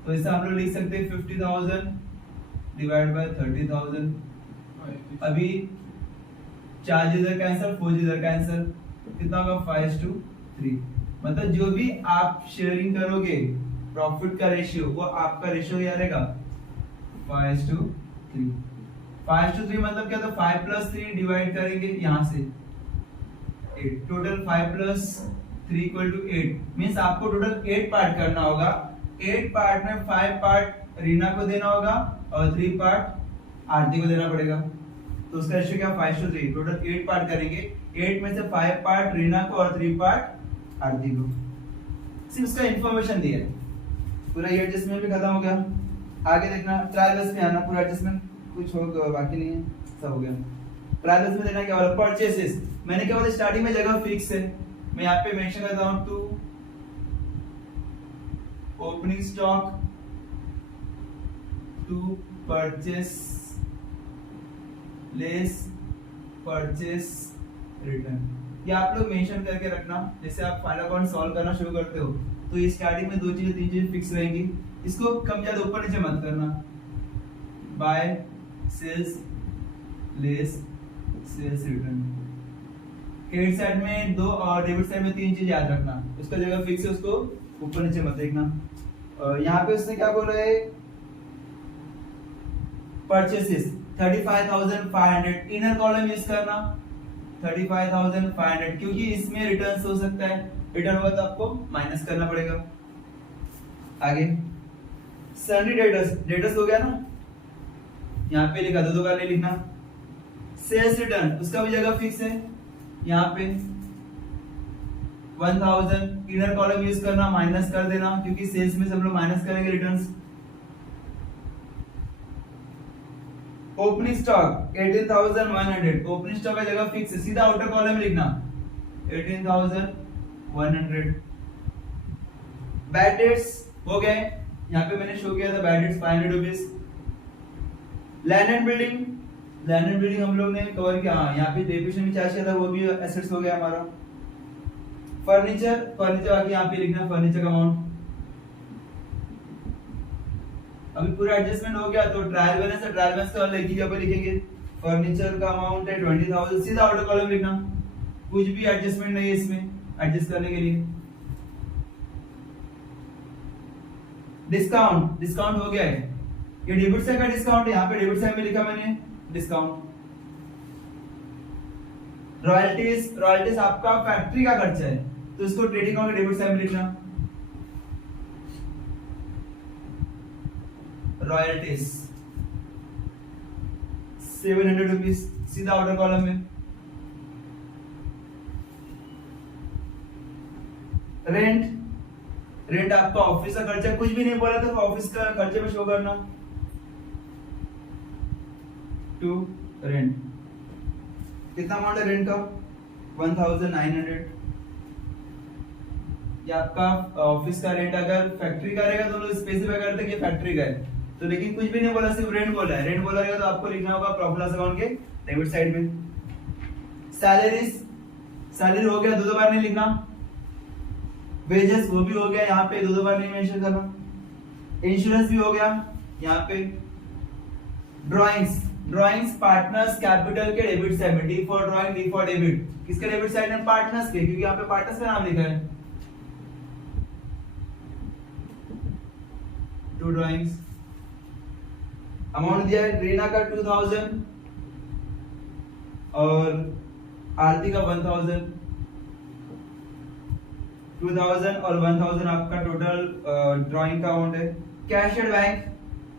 तो इसे हम लोग लिख सकते हैं 50,000 डिवाइड बाय 30,000। अभी चार्ज इधर कैंसिल, 4 इधर कैंसिल, कितना होगा 5:3। मतलब जो भी आप शेयरिंग करोगे प्रॉफिट का रेशियो वो आपका रेशियो क्या रहेगा 5:3। 5:3 मतलब क्या, तो 5 + 3 डिवाइड करेंगे यहाँ से 8, टोटल 5 + 3 इक्वल टू 8 मींस आपको टोटल 8 पार्ट करना होगा। 8 पार्ट में 5 पार्ट रीना को देना होगा और 3 पार्ट आरती को देना पड़ेगा। तो उसका रेशियो क्या 5:3। टोटल 8 पार्ट करेंगे, 8 में से 5 पार्ट रीना को और 3 पार्ट आरती को। सिर्फ उसका इंफॉर्मेशन दिया है, पूरा ये एडजस्टमेंट भी खत्म हो गया। आगे देखना ट्रायल बेस में आना, पूरा एडजस्टमेंट कुछ हो बाकी नहीं है, सब हो गया। ट्रायल बेस में देना क्या वाला परचेसेस, मैंने क्या बोला स्टार्टिंग में जगह फिक्स है, मैं यहाँ पे मेंशन करता हूँ to opening stock to purchase less purchase return. ये आप लोग मेंशन करके रखना, जैसे आप फाइनल अकाउंट सॉल्व करना शुरू करते हो तो ये स्टार्टिंग में 2 चीजें 3 चीजें फिक्स रहेंगी, इसको कम ज्यादा ऊपर नीचे मत करना। By sales less sales return. Credit side में 2 और डेबिट साइड में 3 चीज याद रखना, उसका जगह फिक्स है, उसको ऊपर नीचे मत देखना। यहाँ पे उसने क्या बोला है परचेसेस 35,500 इनर कॉलम यूज करना 35,500 क्योंकि इसमें रिटर्न हो सकता है, रिटर्न होगा तो आपको माइनस करना पड़ेगा। आगे सन्नी डेटर्स, डेटर्स हो गया ना, यहाँ पे लिखा दो बार नहीं लिखना। सेल्स रिटर्न उसका भी जगह फिक्स है, यहाँ पे 1000 इनर कॉलम यूज करना, माइनस कर देना क्योंकि सेल्स में सब लोग माइनस करेंगे returns. Opening stock 18,100, opening stock का जगह फिक्स है, सीधा आउटर कॉलम लिखना 18,100। बैड डेट्स हो गए, यहाँ पे मैंने शो किया था bad debts 500 rupees. Land and building, land and building हम लोग ने कवर किया, हाँ यहाँ पे डेप्रिसिएशन भी चार्ज किया था, वो भी एसेट्स हो गया हमारा। फर्नीचर, फर्नीचर आके यहाँ पे लिखना फर्नीचर का अमाउंट। अभी पूरा एडजस्टमेंट हो गया तो ट्रायल बैलेंस है, ट्रायल बैलेंस का एक ही जगह लिखेंगे। फर्नीचर का अमाउंट है 20,000, सीधा आउटर कॉलम लिखना, कुछ भी एडजस्टमेंट नहीं है इसमें एडजस्ट करने के लिए। डिस्काउंट, डिस्काउंट हो गया है, ये डेबिट साइड का डिस्काउंट है, यहाँ पे डेबिट साइड में लिखा मैंने डिस्काउंट। रॉयल्टीज, रॉयल्टीज आपका फैक्ट्री का खर्चा है तो इसको ट्रेडिंग अकाउंट डेबिट साइड में लिखना। रॉयल्टीज 700 रुपीज, सीधा आउटर कॉलम में। रेंट, रेंट आपका ऑफिस का खर्चा, कुछ भी नहीं बोला तो ऑफिस का खर्चे में शो करना टू रेंट। कितना अमाउंट है रेंट का 1900। ये आपका ऑफिस का रेंट, अगर फैक्ट्री का रहेगा तो लोग स्पेसिफाई करते हैं कि फैक्ट्री का है तो, लेकिन कुछ भी नहीं बोला, सिर्फ रेंट बोला है। रेंट बोला रहेगा तो आपको लिखना होगा प्रॉफिट लॉस अकाउंट के डेबिट साइड में। सैलरीज, सैलरी हो गया, दो बार नहीं लिखना। वेजेस वो भी हो गया, यहाँ पे दो बार नहीं मेंशन करना। इंश्योरेंस भी हो गया यहाँ पे। ड्राइंग्स, ड्राइंग्स पार्टनर्स कैपिटल के डेबिट साइड में, D for drawing D for debit. किसके डेबिट साइड में पार्टनर्स के, क्योंकि यहाँ पे पार्टनर्स का नाम लिखा है। टू ड्राइंग्स, अमाउंट दिया है रीना का 2000 और आरती का 1000। 2000 और 1000 आपका टोटल ड्राइंग का अमाउंट है। कैश एट बैंक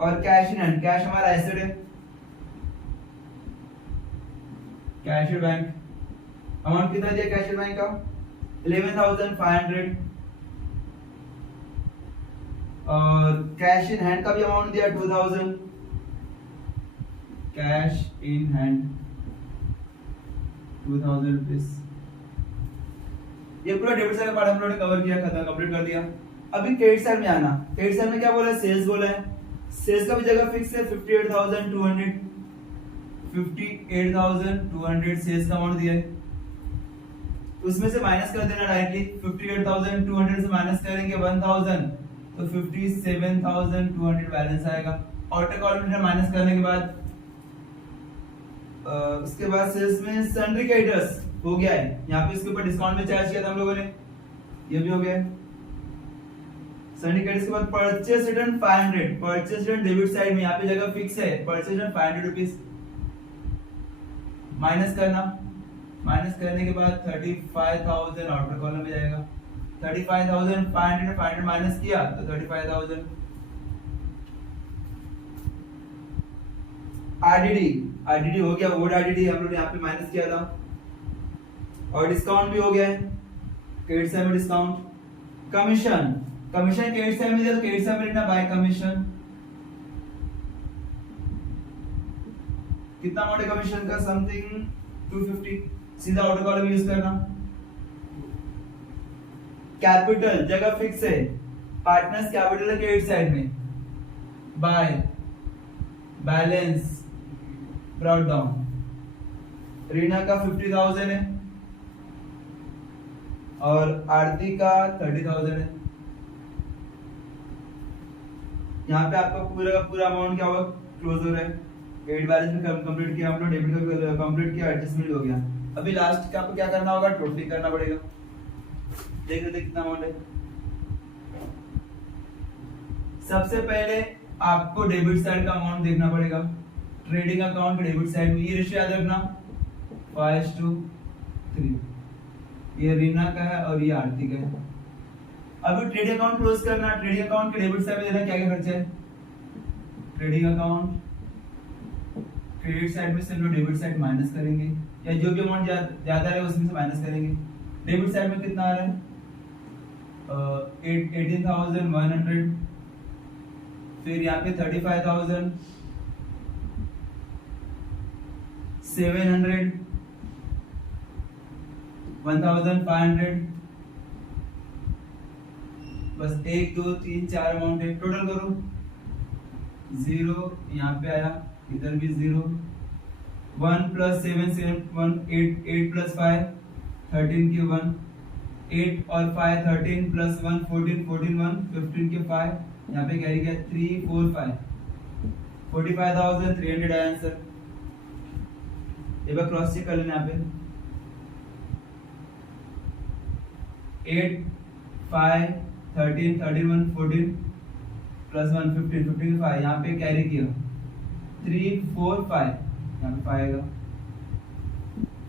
और कैश इन हैंड, कैश हमारा एसेट है। कैश एट बैंक अमाउंट कितना दिया कैश एट बैंक का 11,500 और कैश इन हैंड का भी अमाउंट दिया 2000। Cash in hand 2000 rupees. ये पूरा डेबिट साइड का पार्ट हम लोगों ने कवर किया, खत्म कंप्लीट कर दिया। अभी क्रेडिट साइड में आना। क्रेडिट साइड में क्या बोला है सेल्स बोला है, सेल्स का भी जगह फिक्स है 58,200। 58,200 सेल्स का अमाउंट दिया है, उसमें से माइनस कर देना डायरेक्टली। 58,200 से माइनस करेंगे 1000 तो 57,200 बैलेंस आएगा। आउटर कॉलम में माइनस करने के बाद उसके बाद सेल्स में सन्ड्री क्रेडिटर्स हो गया है, यहाँ पे इसके ऊपर डिस्काउंट में चार्ज किया था हम लोगों ने, ये भी हो गया है। सन्ड्री क्रेडिटर्स के बाद purchase return 500, purchase return debit side में, यहाँ पे जगह फिक्स है परचेस रिटर्न 500 रुपीज, माइनस करना माइनस करने के बाद 35,000 आउटर कॉलम में जाएगा। 35,500 माइनस किया तो 35,000। आरडीडी हो गया, वोट आरडीडी हम लोग ने यहाँ पे माइनस किया था। और डिस्काउंट भी हो गया है, क्रेडिट साइड में डिस्काउंट। कमीशन क्रेडिट साइड में दिया तो क्रेडिट साइड में लिखना बाय कमीशन। कितना अमाउंट है कमीशन का? समथिंग 250। सीधा आउटर कॉलम यूज करना। कैपिटल जगह फिक्स है, पार्टनर्स कैपिटल है क्रेडिट साइड में, by balance brought down. Reena का 50,000 है और आरती का 30,000 है। यहाँ पे आपका पूरा का पूरा अमाउंट क्या होगा? क्लोज हो रहा है। क्रेडिट बैलेंस में कंप्लीट किया हम लोग, डेबिट का कंप्लीट किया, एडजस्टमेंट हो गया। अभी लास्ट का आपको क्या करना होगा? टोटली करना पड़ेगा। देख लेते कितना अमाउंट है। सबसे पहले आपको डेबिट साइड का अमाउंट देखना पड़ेगा। ट्रेडिंग अकाउंट के डेबिट साइड में ये रेशियो याद रखना 5:3। ये रीना का है और ये आरती का है। अभी ट्रेडिंग अकाउंट क्लोज करना। ट्रेडिंग अकाउंट के डेबिट साइड में देखना क्या क्या खर्चा है। ट्रेडिंग अकाउंट क्रेडिट साइड में से हम लोग डेबिट साइड माइनस करेंगे, या जो भी अमाउंट ज्यादा है उसमें से माइनस करेंगे। डेबिट साइड में कितना आ रहा है? 18,100। फिर यहाँ पे 35,700, 1,500। बस 1 2 3 4 अमाउंट है। टोटल करो 0, यहाँ पे आया, इधर भी 0। 1 + 7 7 1 8 8 + 5 13 के 1 8 और 5 13 + 1 14 14 1 15 के 5। यहाँ पे कैरी किया 3 4 5 45,300 आया आंसर। एक बार क्रॉस चेक कर लेना। यहाँ पे 8 5 13 13 1 14 + 1 15 15 के 5। यहाँ पे कैरी किया 3 4 5, यहाँ पे 5 आएगा।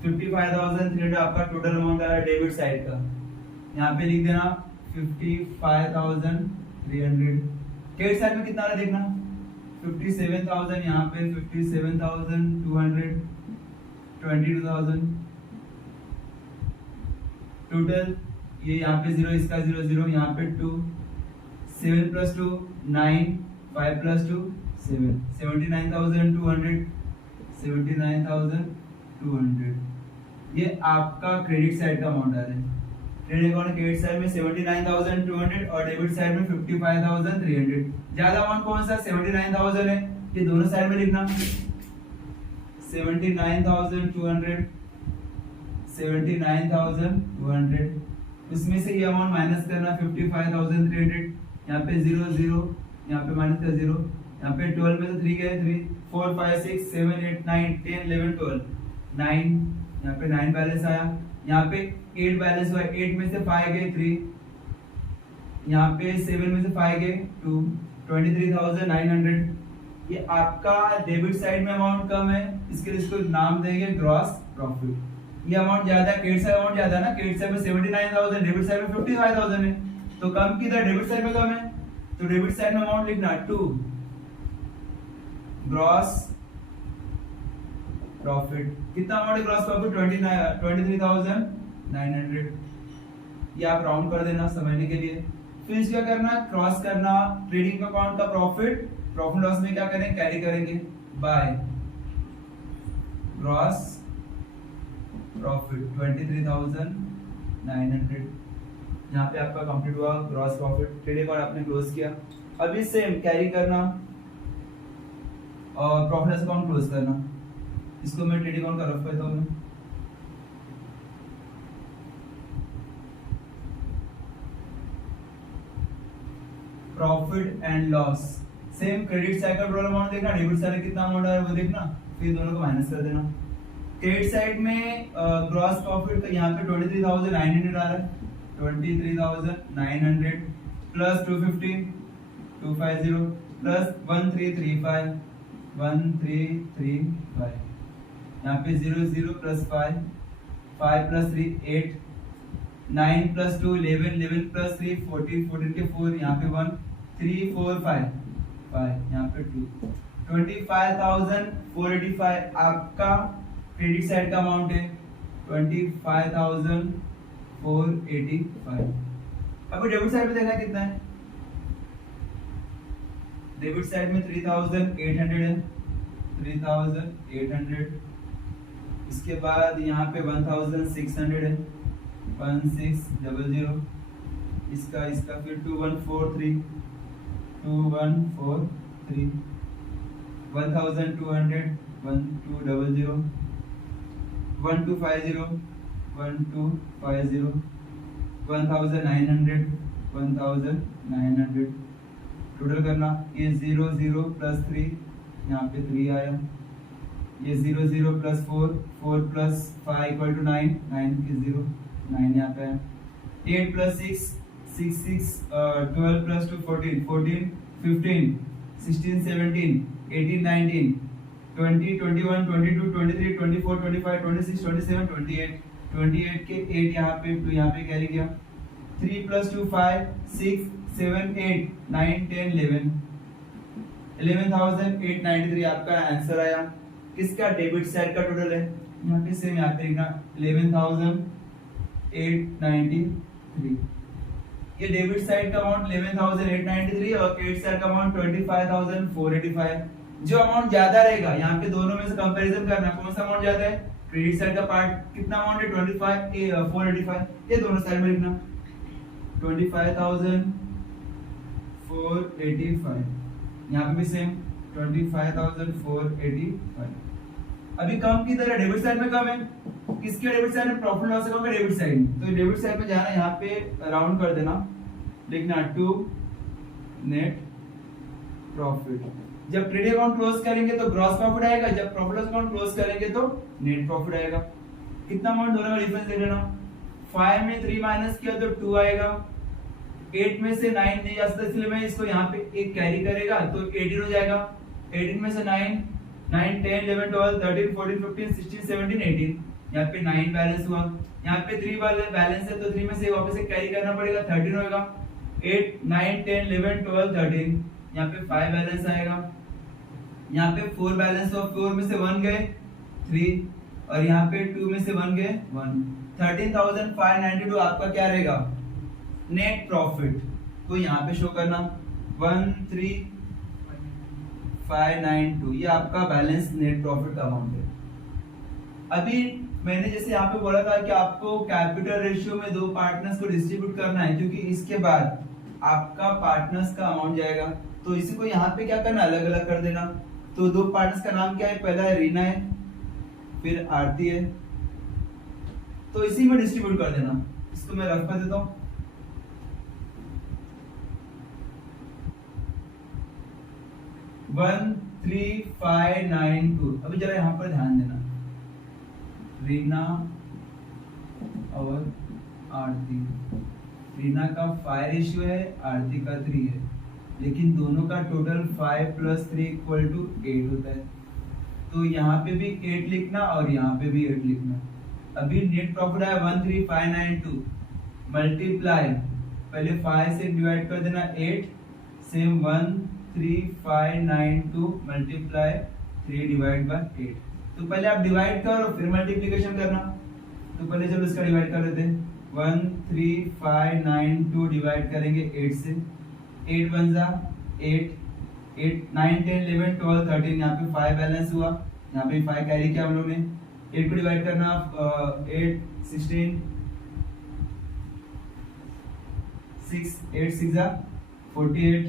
55,300 आपका टोटल अमाउंट आया डेबिट साइड का। यहाँ पे लिख देना 55,300। क्रेडिट साइड में कितना आ रहा है देखना 57,000, यहाँ पे 57,200, 22,000 टोटल। ये यहाँ पे 0, इसका 0 0, यहाँ पे 2 7 + 2 9 5 + 2 7 79,200 79,200। ये आपका क्रेडिट साइड का अमाउंट आ रहा है। ट्रेडिंग अकाउंट क्रेडिट साइड में 79,200 और डेबिट साइड में 55,300। ज्यादा अमाउंट कौन सा? 79,000 है। ये दोनों साइड में लिखना 79,200 79,200। उसमें से ये अमाउंट माइनस करना 55,300। यहाँ पे 0 0, यहाँ पे माइनस का 0, यहाँ पे 12 में से 3 गए 3 4 5 6 7 8 9 10 11 12 9, यहाँ पे 9 बैलेंस आया। यहाँ पे 8 बैलेंस हुआ, 8 में से 5 गए 3, यहाँ पे 7 में से 5 गए 2 23,900। ये आपका डेबिट साइड में अमाउंट कम है, इसके लिए इसको नाम देंगे ग्रॉस प्रॉफिट। ये अमाउंट ज्यादा है, क्रेडिट साइड अमाउंट ज्यादा है ना, क्रेडिट साइड में 79,000, डेबिट साइड में 55,000 है, तो कम किधर? डेबिट साइड में कम है, तो डेबिट साइड में अमाउंट लिखना 2 ग्रॉस प्रॉफिट। कितना अमाउंट है ग्रॉस प्रॉफिट? 23,900। ये आप राउंड कर देना समझने के लिए। फिर क्या करना? क्रॉस करना ट्रेडिंग अकाउंट का प्रॉफिट लॉस में क्या करेंगे? कैरी करेंगे बाय ग्रॉस प्रॉफिट 23,900। यहाँ पे आपका कंप्लीट हुआ ग्रॉस प्रॉफिट। ट्रेडिंग अकाउंट आपने क्लोज किया। अभी सेम कैरी करना और प्रॉफिट अकाउंट क्लोज करना। इसको मैं ट्रेडिंग अकाउंट का रफ करता हूँ। Profit and loss same credit side का टोटल अमाउंट देखना, डेबिट साइड कितना अमाउंट आ रहा है वो देखना, फिर दोनों को माइनस कर देना। क्रेडिट साइड में ग्रॉस प्रॉफिट तो यहाँ पे 23,900 आ रहा है, 23,900 प्लस 250 250 प्लस 1335 1335, यहाँ पे 0 0 प्लस 5 5 प्लस 3 8, 9 प्लस 2 11, 11 प्लस 3 14, 14 के 4, यहाँ पे 1 3 4 5 5, यहाँ पे 2, 25,485 आपका क्रेडिट साइड का अमाउंट है 25,485। अब डेबिट साइड में देखना कितना है, डेबिट साइड में 3,800 है, 3,800। इसके बाद यहाँ पे 1,600 है, 1600। इसका फिर 2143, 2143, 1,200, 1200, 1250, 1250, 1,900, 1,900। टोटल करना, ये 0 0 प्लस 3, यहाँ पे 3 आया, ये 0 0 प्लस 4, 4 प्लस 5 इक्वल टू 9, 9 के 0, 9 यहाँ पे है, 8 प्लस 6 6 6, 12 प्लस 2 14, 14 15 16 17 18 19 20 21 22 23 24 25 26 27 28, 28 के 8 यहाँ पे 2 यहाँ पे कैरी किया, 3 प्लस 2 5 6 7 8 9 10 11, 11,893 आपका आंसर आया। किसका, डेबिट साइड का टोटल है, यहाँ पे सेम यहाँ पे लिखना 11,893। ये डेबिट साइड का अमाउंट 11,893 और क्रेडिट साइड का अमाउंट 25,485। जो अमाउंट ज्यादा रहेगा यहाँ पे दोनों में से कंपैरिजन करना, कौन सा अमाउंट ज्यादा है, क्रेडिट साइड का पार्ट कितना अमाउंट है 25,485, ये दोनों साइड में लिखना 25,485, यहाँ पे भी सेम 25,485। अभी कम की तरह डेबिट साइड में कम है, किसके डेबिट साइड में, प्रॉफिट लॉस अकाउंट का डेबिट साइड, तो डेबिट साइड में जाना, यहाँ पे राउंड कर देना, लिखना टू नेट प्रॉफिट। जब ट्रेडिंग अकाउंट क्लोज करेंगे तो ग्रॉस प्रॉफिट आएगा, जब प्रॉफिट लॉस अकाउंट क्लोज करेंगे तो नेट प्रॉफिट आएगा। कितना अमाउंट दोनों का डिफरेंस देख लेना, 5 में 3 माइनस किया तो 2 आएगा, 8 में से 9 नहीं जा सकता इसलिए मैं इसको यहाँ पे एक कैरी करेगा तो 18 हो जाएगा, 18 में से 9 9 10 11 12 13 14 15 16 17 18, यहाँ पे 9 बैलेंस हुआ, यहाँ पे 3 बैलेंस है तो 3 में से वापस एक कैरी करना पड़ेगा 13 होगा, 8 9 10 11 12 13, यहाँ पे 5 बैलेंस आएगा, यहाँ पे 4 बैलेंस हुआ, 4 में से 1 गए 3 और यहाँ पे 2 में से 1 गए 1, 13,592 आपका क्या रहेगा, नेट प्रॉफिट। तो यहाँ पे शो करना 13,592, ये आपका बैलेंस नेट प्रॉफिट का अमाउंट है। अभी मैंने जैसे यहाँ पे बोला था कि आपको कैपिटल रेशियो में 2 पार्टनर्स को डिस्ट्रीब्यूट करना है, क्योंकि इसके बाद आपका पार्टनर्स का अमाउंट जाएगा, तो इसी को यहाँ पे क्या करना, अलग अलग कर देना। तो 2 पार्टनर्स का नाम क्या है, पहला है रीना है, फिर आरती है, तो इसी में डिस्ट्रीब्यूट कर देना। इसको मैं रफ कर देता हूँ, वन 3,592। अभी जरा यहाँ पर ध्यान देना, रीना और आरती, रीना का 5 रेशियो है, आरती का 3 है, लेकिन दोनों का टोटल 5 प्लस 3 इक्वल टू 8 होता है, तो यहाँ पे भी 8 लिखना और यहाँ पे भी 8 लिखना। अभी नेट प्रॉफिट है 13,592 मल्टीप्लाई, पहले 5 से डिवाइड कर देना 8, सेम 13,592 मल्टीप्लाई 3 डिवाइड बाय 8। तो पहले आप डिवाइड करो फिर मल्टीप्लिकेशन करना, तो पहले चलो इसका डिवाइड कर लेते हैं, 13,592 डिवाइड करेंगे 8 से, 8 1 जा 8, 8 9 10 11 12 13, यहाँ पे 5 बैलेंस हुआ, यहाँ पे 5 कैरी किया हम लोग ने, 8 को डिवाइड करना 8 16, 6 8 6 जा 48,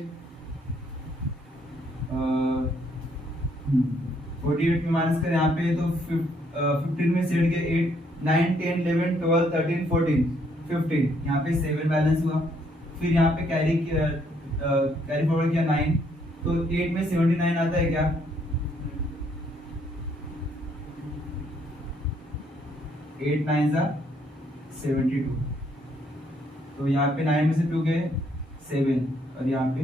48 में माइनस करें यहाँ पे तो 15 में सेट गया 8 9 10 11 12 13 14 15, यहाँ पे 7 बैलेंस हुआ, फिर यहाँ पे कैरी फॉरवर्ड किया 9, तो 8 में 79 आता है क्या, 8 9 जा 72, तो यहाँ पे 9 में से 2 गए 7 और यहाँ पे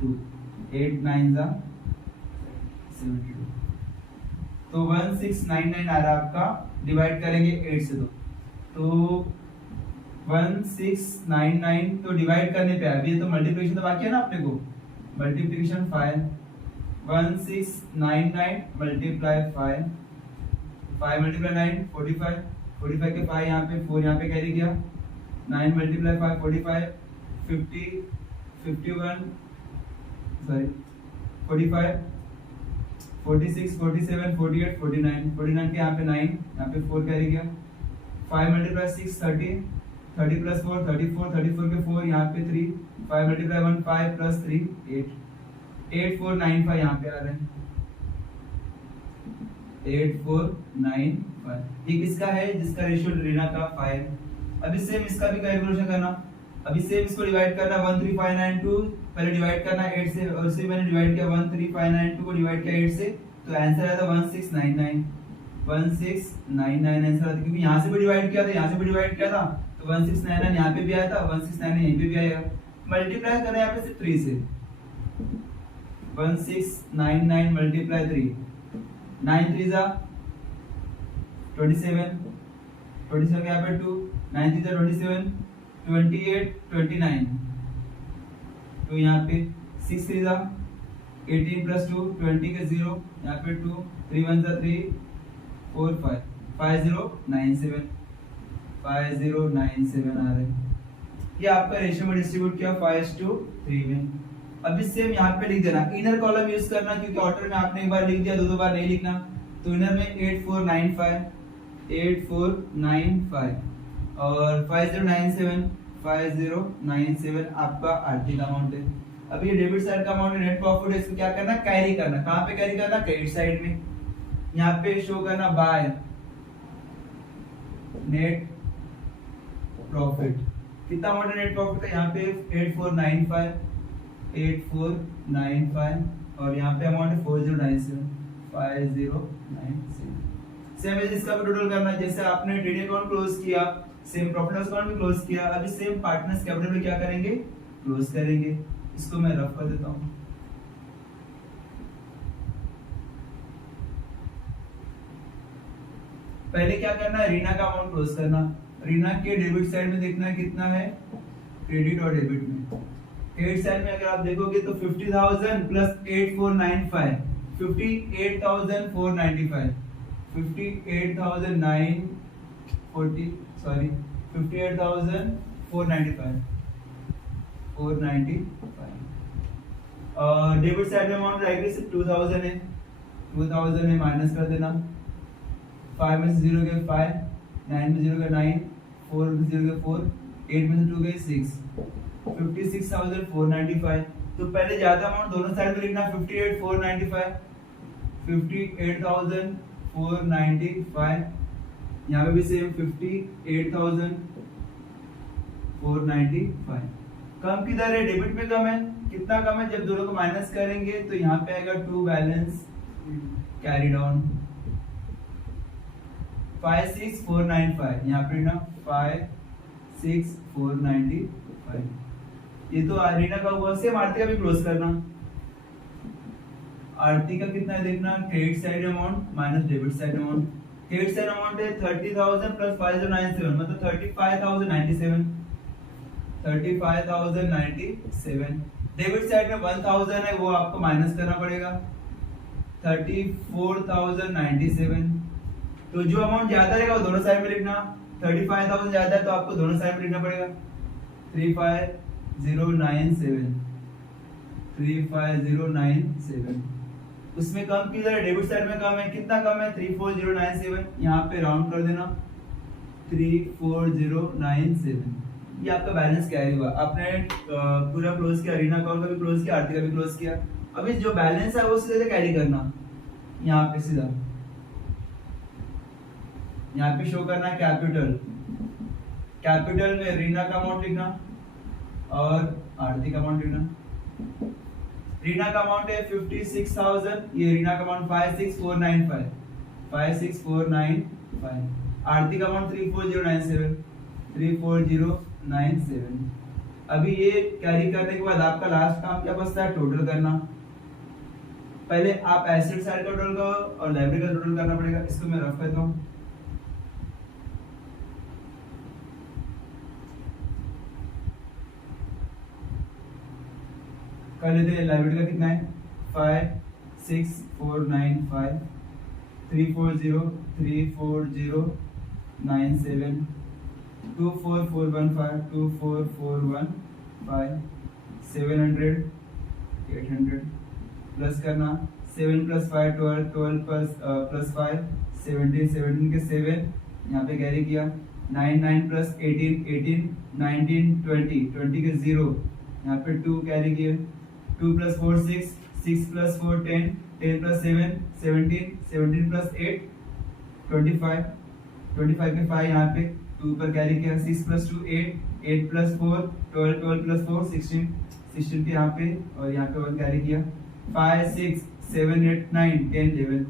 2, 8 9 जा 72, तो 1699 आ रहा है आपका, डिवाइड करेंगे 8 से 2, तो 1699 तो डिवाइड करने पे अभी तो मल्टीप्लिकेशन तो बाकी है ना अपने को, मल्टीप्लिकेशन 5 1699 मल्टीप्लाई 5 5 मल्टीप्लाई 9 45 45 के 5 यहाँ पे 4 यहाँ पे कैरी किया 9 मल्टीप्लाई 5 45 50 51 सॉरी 45 46 47 48 49 49 के यहाँ पे 9 यहाँ पे 4 कैरी किया 5 मल्टीप्लाई 6 30 30 प्लस 4 34 34 के 4 यहाँ पे 3 5 मल्टीप्लाई 1 5 प्लस 3 8 8495 यहाँ पे आ रहे हैं 8495। ये किसका है? जिसका रेशियो रीना का 5। अभी सेम इसका भी कैलकुलेशन करना। अभी सेम इसको डिवाइड करना 13592 पहले डिवाइड करना 8 से और इसे मैंने डिवाइड किया 13592 को डिवाइड किया 8 से तो आंसर आया था 1699 1699 आंसर आता क्योंकि यहाँ से भी डिवाइड किया था यहाँ से भी डिवाइड किया था तो 1699 यहाँ पे भी आया था 1699 यहीं पे भी आएगा। मल्टीप्लाई करना है यहाँ पे सिर्फ 3 से 1699 मल्टीप्लाई 3 9 3 जा 27 27 यहाँ पे 2 9 3 जा 27 28 29 तो यहाँ पे 6 3 जा 18 प्लस 2 20 के 0 यहाँ पे 2 3 1 जा 3 4 5 5097 5097 आ रहे हैं। ये आपका रेशियो में डिस्ट्रीब्यूट किया 5:3 में। अभी सेम यहाँ पे लिख देना, इनर कॉलम यूज करना क्योंकि आउटर में आपने एक बार लिख दिया दो बार नहीं लिखना। तो इनर में 8495 और 5097 आपका आर्थिक अमाउंट है। अभी ये डेबिट साइड का अमाउंट नेट प्रॉफिट है, इसको क्या करना कैरी करना। कहाँ पे कैरी करना? क्रेडिट साइड में। यहाँ पे शो करना बाय नेट प्रॉफिट। कितना अमाउंट नेट प्रॉफिट का? यहाँ पे 8495 और यहाँ पे अमाउंट है 5097। सेम है इसका भी टोटल करना। जैसे आपने ट्रेडिंग अकाउंट क्लोज किया सेम प्रॉफिट लॉस अकाउंट भी क्लोज किया। अभी सेम पार्टनर्स कैपिटल में क्या करेंगे? क्लोज करेंगे। इसको मैं रफ कर देता हूँ। पहले क्या करना है? रीना का अमाउंट क्लोज करना। रीना के डेबिट साइड में देखना है कितना है क्रेडिट और डेबिट में। क्रेडिट साइड में अगर आप देखोगे तो 50,000 प्लस 8495 58,495 58,495 और डेबिट साइड में अमाउंट रहेगी सिर्फ 2000 है। 2000 में माइनस कर देना। 5 में से 0 गए 5, 9 में 0 गए 9, 4 में 0 गए 4, 8 में से 2 गए 6, 56,495। तो पहले ज्यादा अमाउंट दोनों साइड में लिखना 58,495 यहाँ पे भी सेम 58,495। कम किधर है? डेबिट में कम है। कितना कम है? जब दोनों को माइनस करेंगे तो यहाँ पे आएगा टू बैलेंस कैरी डाउन 56,495 यहाँ पे ना 56,495। ये तो रीना का हुआ। सेम आरती का भी क्लोज करना। आरती का कितना है देखना, credit side amount minus debit side amount. Credit side amount है 30,000 प्लस 5097 मतलब 35,097 35,097। डेबिट साइड में 1000 है वो आपको माइनस करना पड़ेगा 34,097। तो जो अमाउंट ज्यादा रहेगा वो दोनों साइड में लिखना। 35,000 ज्यादा है तो आपको दोनों साइड में लिखना पड़ेगा 35097। उसमें कम किधर है? डेबिट साइड में कम है। कितना कम है? 34097। यहाँ पे राउंड कर देना 34097। ये आपका बैलेंस कैरी हुआ। आपने पूरा क्लोज किया, रीना अकाउंट का भी क्लोज किया, आरती का भी क्लोज किया। अभी जो बैलेंस है वो सीधे कैरी करना। यहाँ पे सीधा यहाँ पे शो करना कैपिटल। कैपिटल में रीना का अमाउंट लिखना और आरती का अमाउंट लिखना। रीना का अमाउंट है 56,000, ये रीना का अमाउंट 56,495। आरती का अमाउंट 34097। अभी ये कैरी करने के बाद आपका लास्ट काम क्या बचता है? टोटल करना। पहले आप एसेट साइड का टोटल करो और लायबिलिटी का टोटल करना पड़ेगा। इसको मैं रफ करता हूँ। कर लेते हैं। लाइबिलिटी का कितना है 56495 340 24415 24415 700 800 प्लस करना 7 + 5 12 12 + 5 17 17 के 7 यहाँ पे कैरी किया 9 9 + 18 18 19 20 20 के 0 यहाँ पे 2 कैरी किए 2 + 4 6 6 + 4 10 10 + 7 17 17 + 8 25 25 के 5 यहाँ पे 2 पर कैरी किया 6 + 2 8 8 + 4 12 12 + 4 16 16 के यहाँ पे और यहाँ पे 1 कैरी किया 5 6 7 8 9 10 11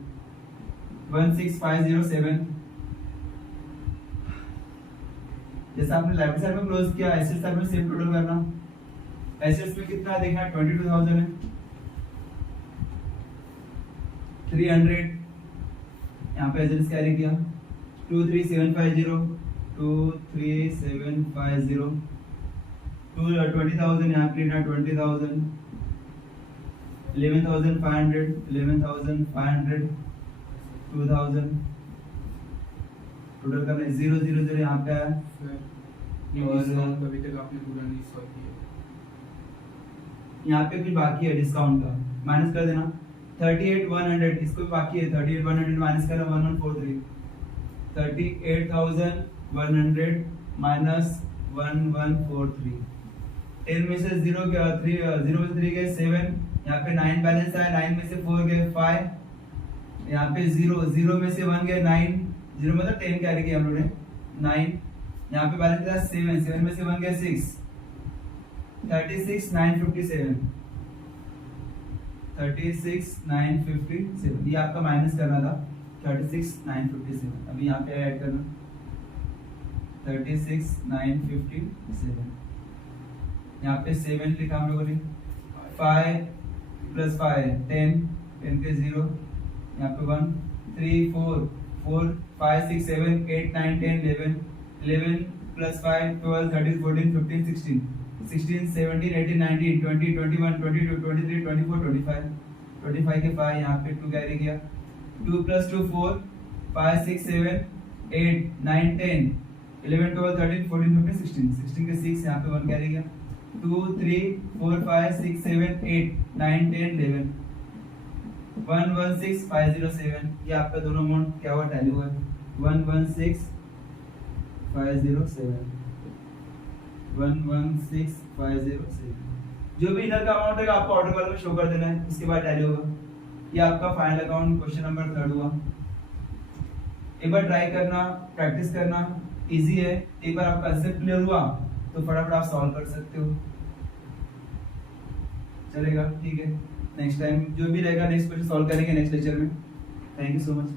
16507। जैसे आपने लेफ्ट साइड में क्लोज किया एसेट्स साइड में सेम टोटल करना। एसेट्स में कितना देखना 22000 है 300 यहाँ पे एसेट्स कैरी किया 23750 23750 20,000 यहाँ पे 20,000 11,500 11,500 2000 टोटल करना 0 0 0 यहाँ पे आया और अभी तक आपने पूरा नहीं सॉल्व किया। यहाँ पे कुछ बाकी है डिस्काउंट का माइनस कर देना 38,100 इसको भी बाकी है 38,100 माइनस करना 1143 38,100 माइनस 1143 10 में से 0 गया 3 0 में से 3 गए 7 यहाँ पे 9 बैलेंस आया 9 में से 4 गए 5 यहाँ पे 0 0 में से 1 गया 9 0 मतलब 10 कैरी किया हम लोगों ने 9 यहाँ पे बैलेंस था 7 7 में से 1 गया 6 36,957 36,957 ये आपका माइनस करना था 36,957 अभी यहाँ पे ऐड करना 36,957 यहाँ पे 7 लिखा हम लोगों ने 5 + 5 10 10 के 0 यहाँ पे 1 3 4 4 5 6 7 8 9 10 11 11 + 5 12 13 14 15 16 16 17 18 19 20 21 22 23 24 25 25 के 5 यहाँ पे 2 कैरी किया 2 + 2 4 5 6 7 8 9 10 11 12 13 14 15 16 16 के 6 यहाँ पे 1 कैरी किया 2 3 4 5 6 7 8 9 10 11 116,507 ये आपका दोनों अमाउंट क्या हुआ टैली हुआ 116,507 116,507 जो भी इधर का अमाउंट है आपको ऑर्डर कॉलम में शो कर देना है उसके बाद टैली होगा। ये आपका फाइनल अकाउंट क्वेश्चन नंबर 3 हुआ। एक बार ट्राई करना प्रैक्टिस करना इजी है। एक बार आपका कंसेप्ट क्लियर हुआ तो फटाफट आप सॉल्व कर सकते हो। चलेगा ठीक है। नेक्स्ट टाइम जो भी रहेगा नेक्स्ट क्वेश्चन सॉल्व करेंगे नेक्स्ट लेक्चर में। Thank you so much.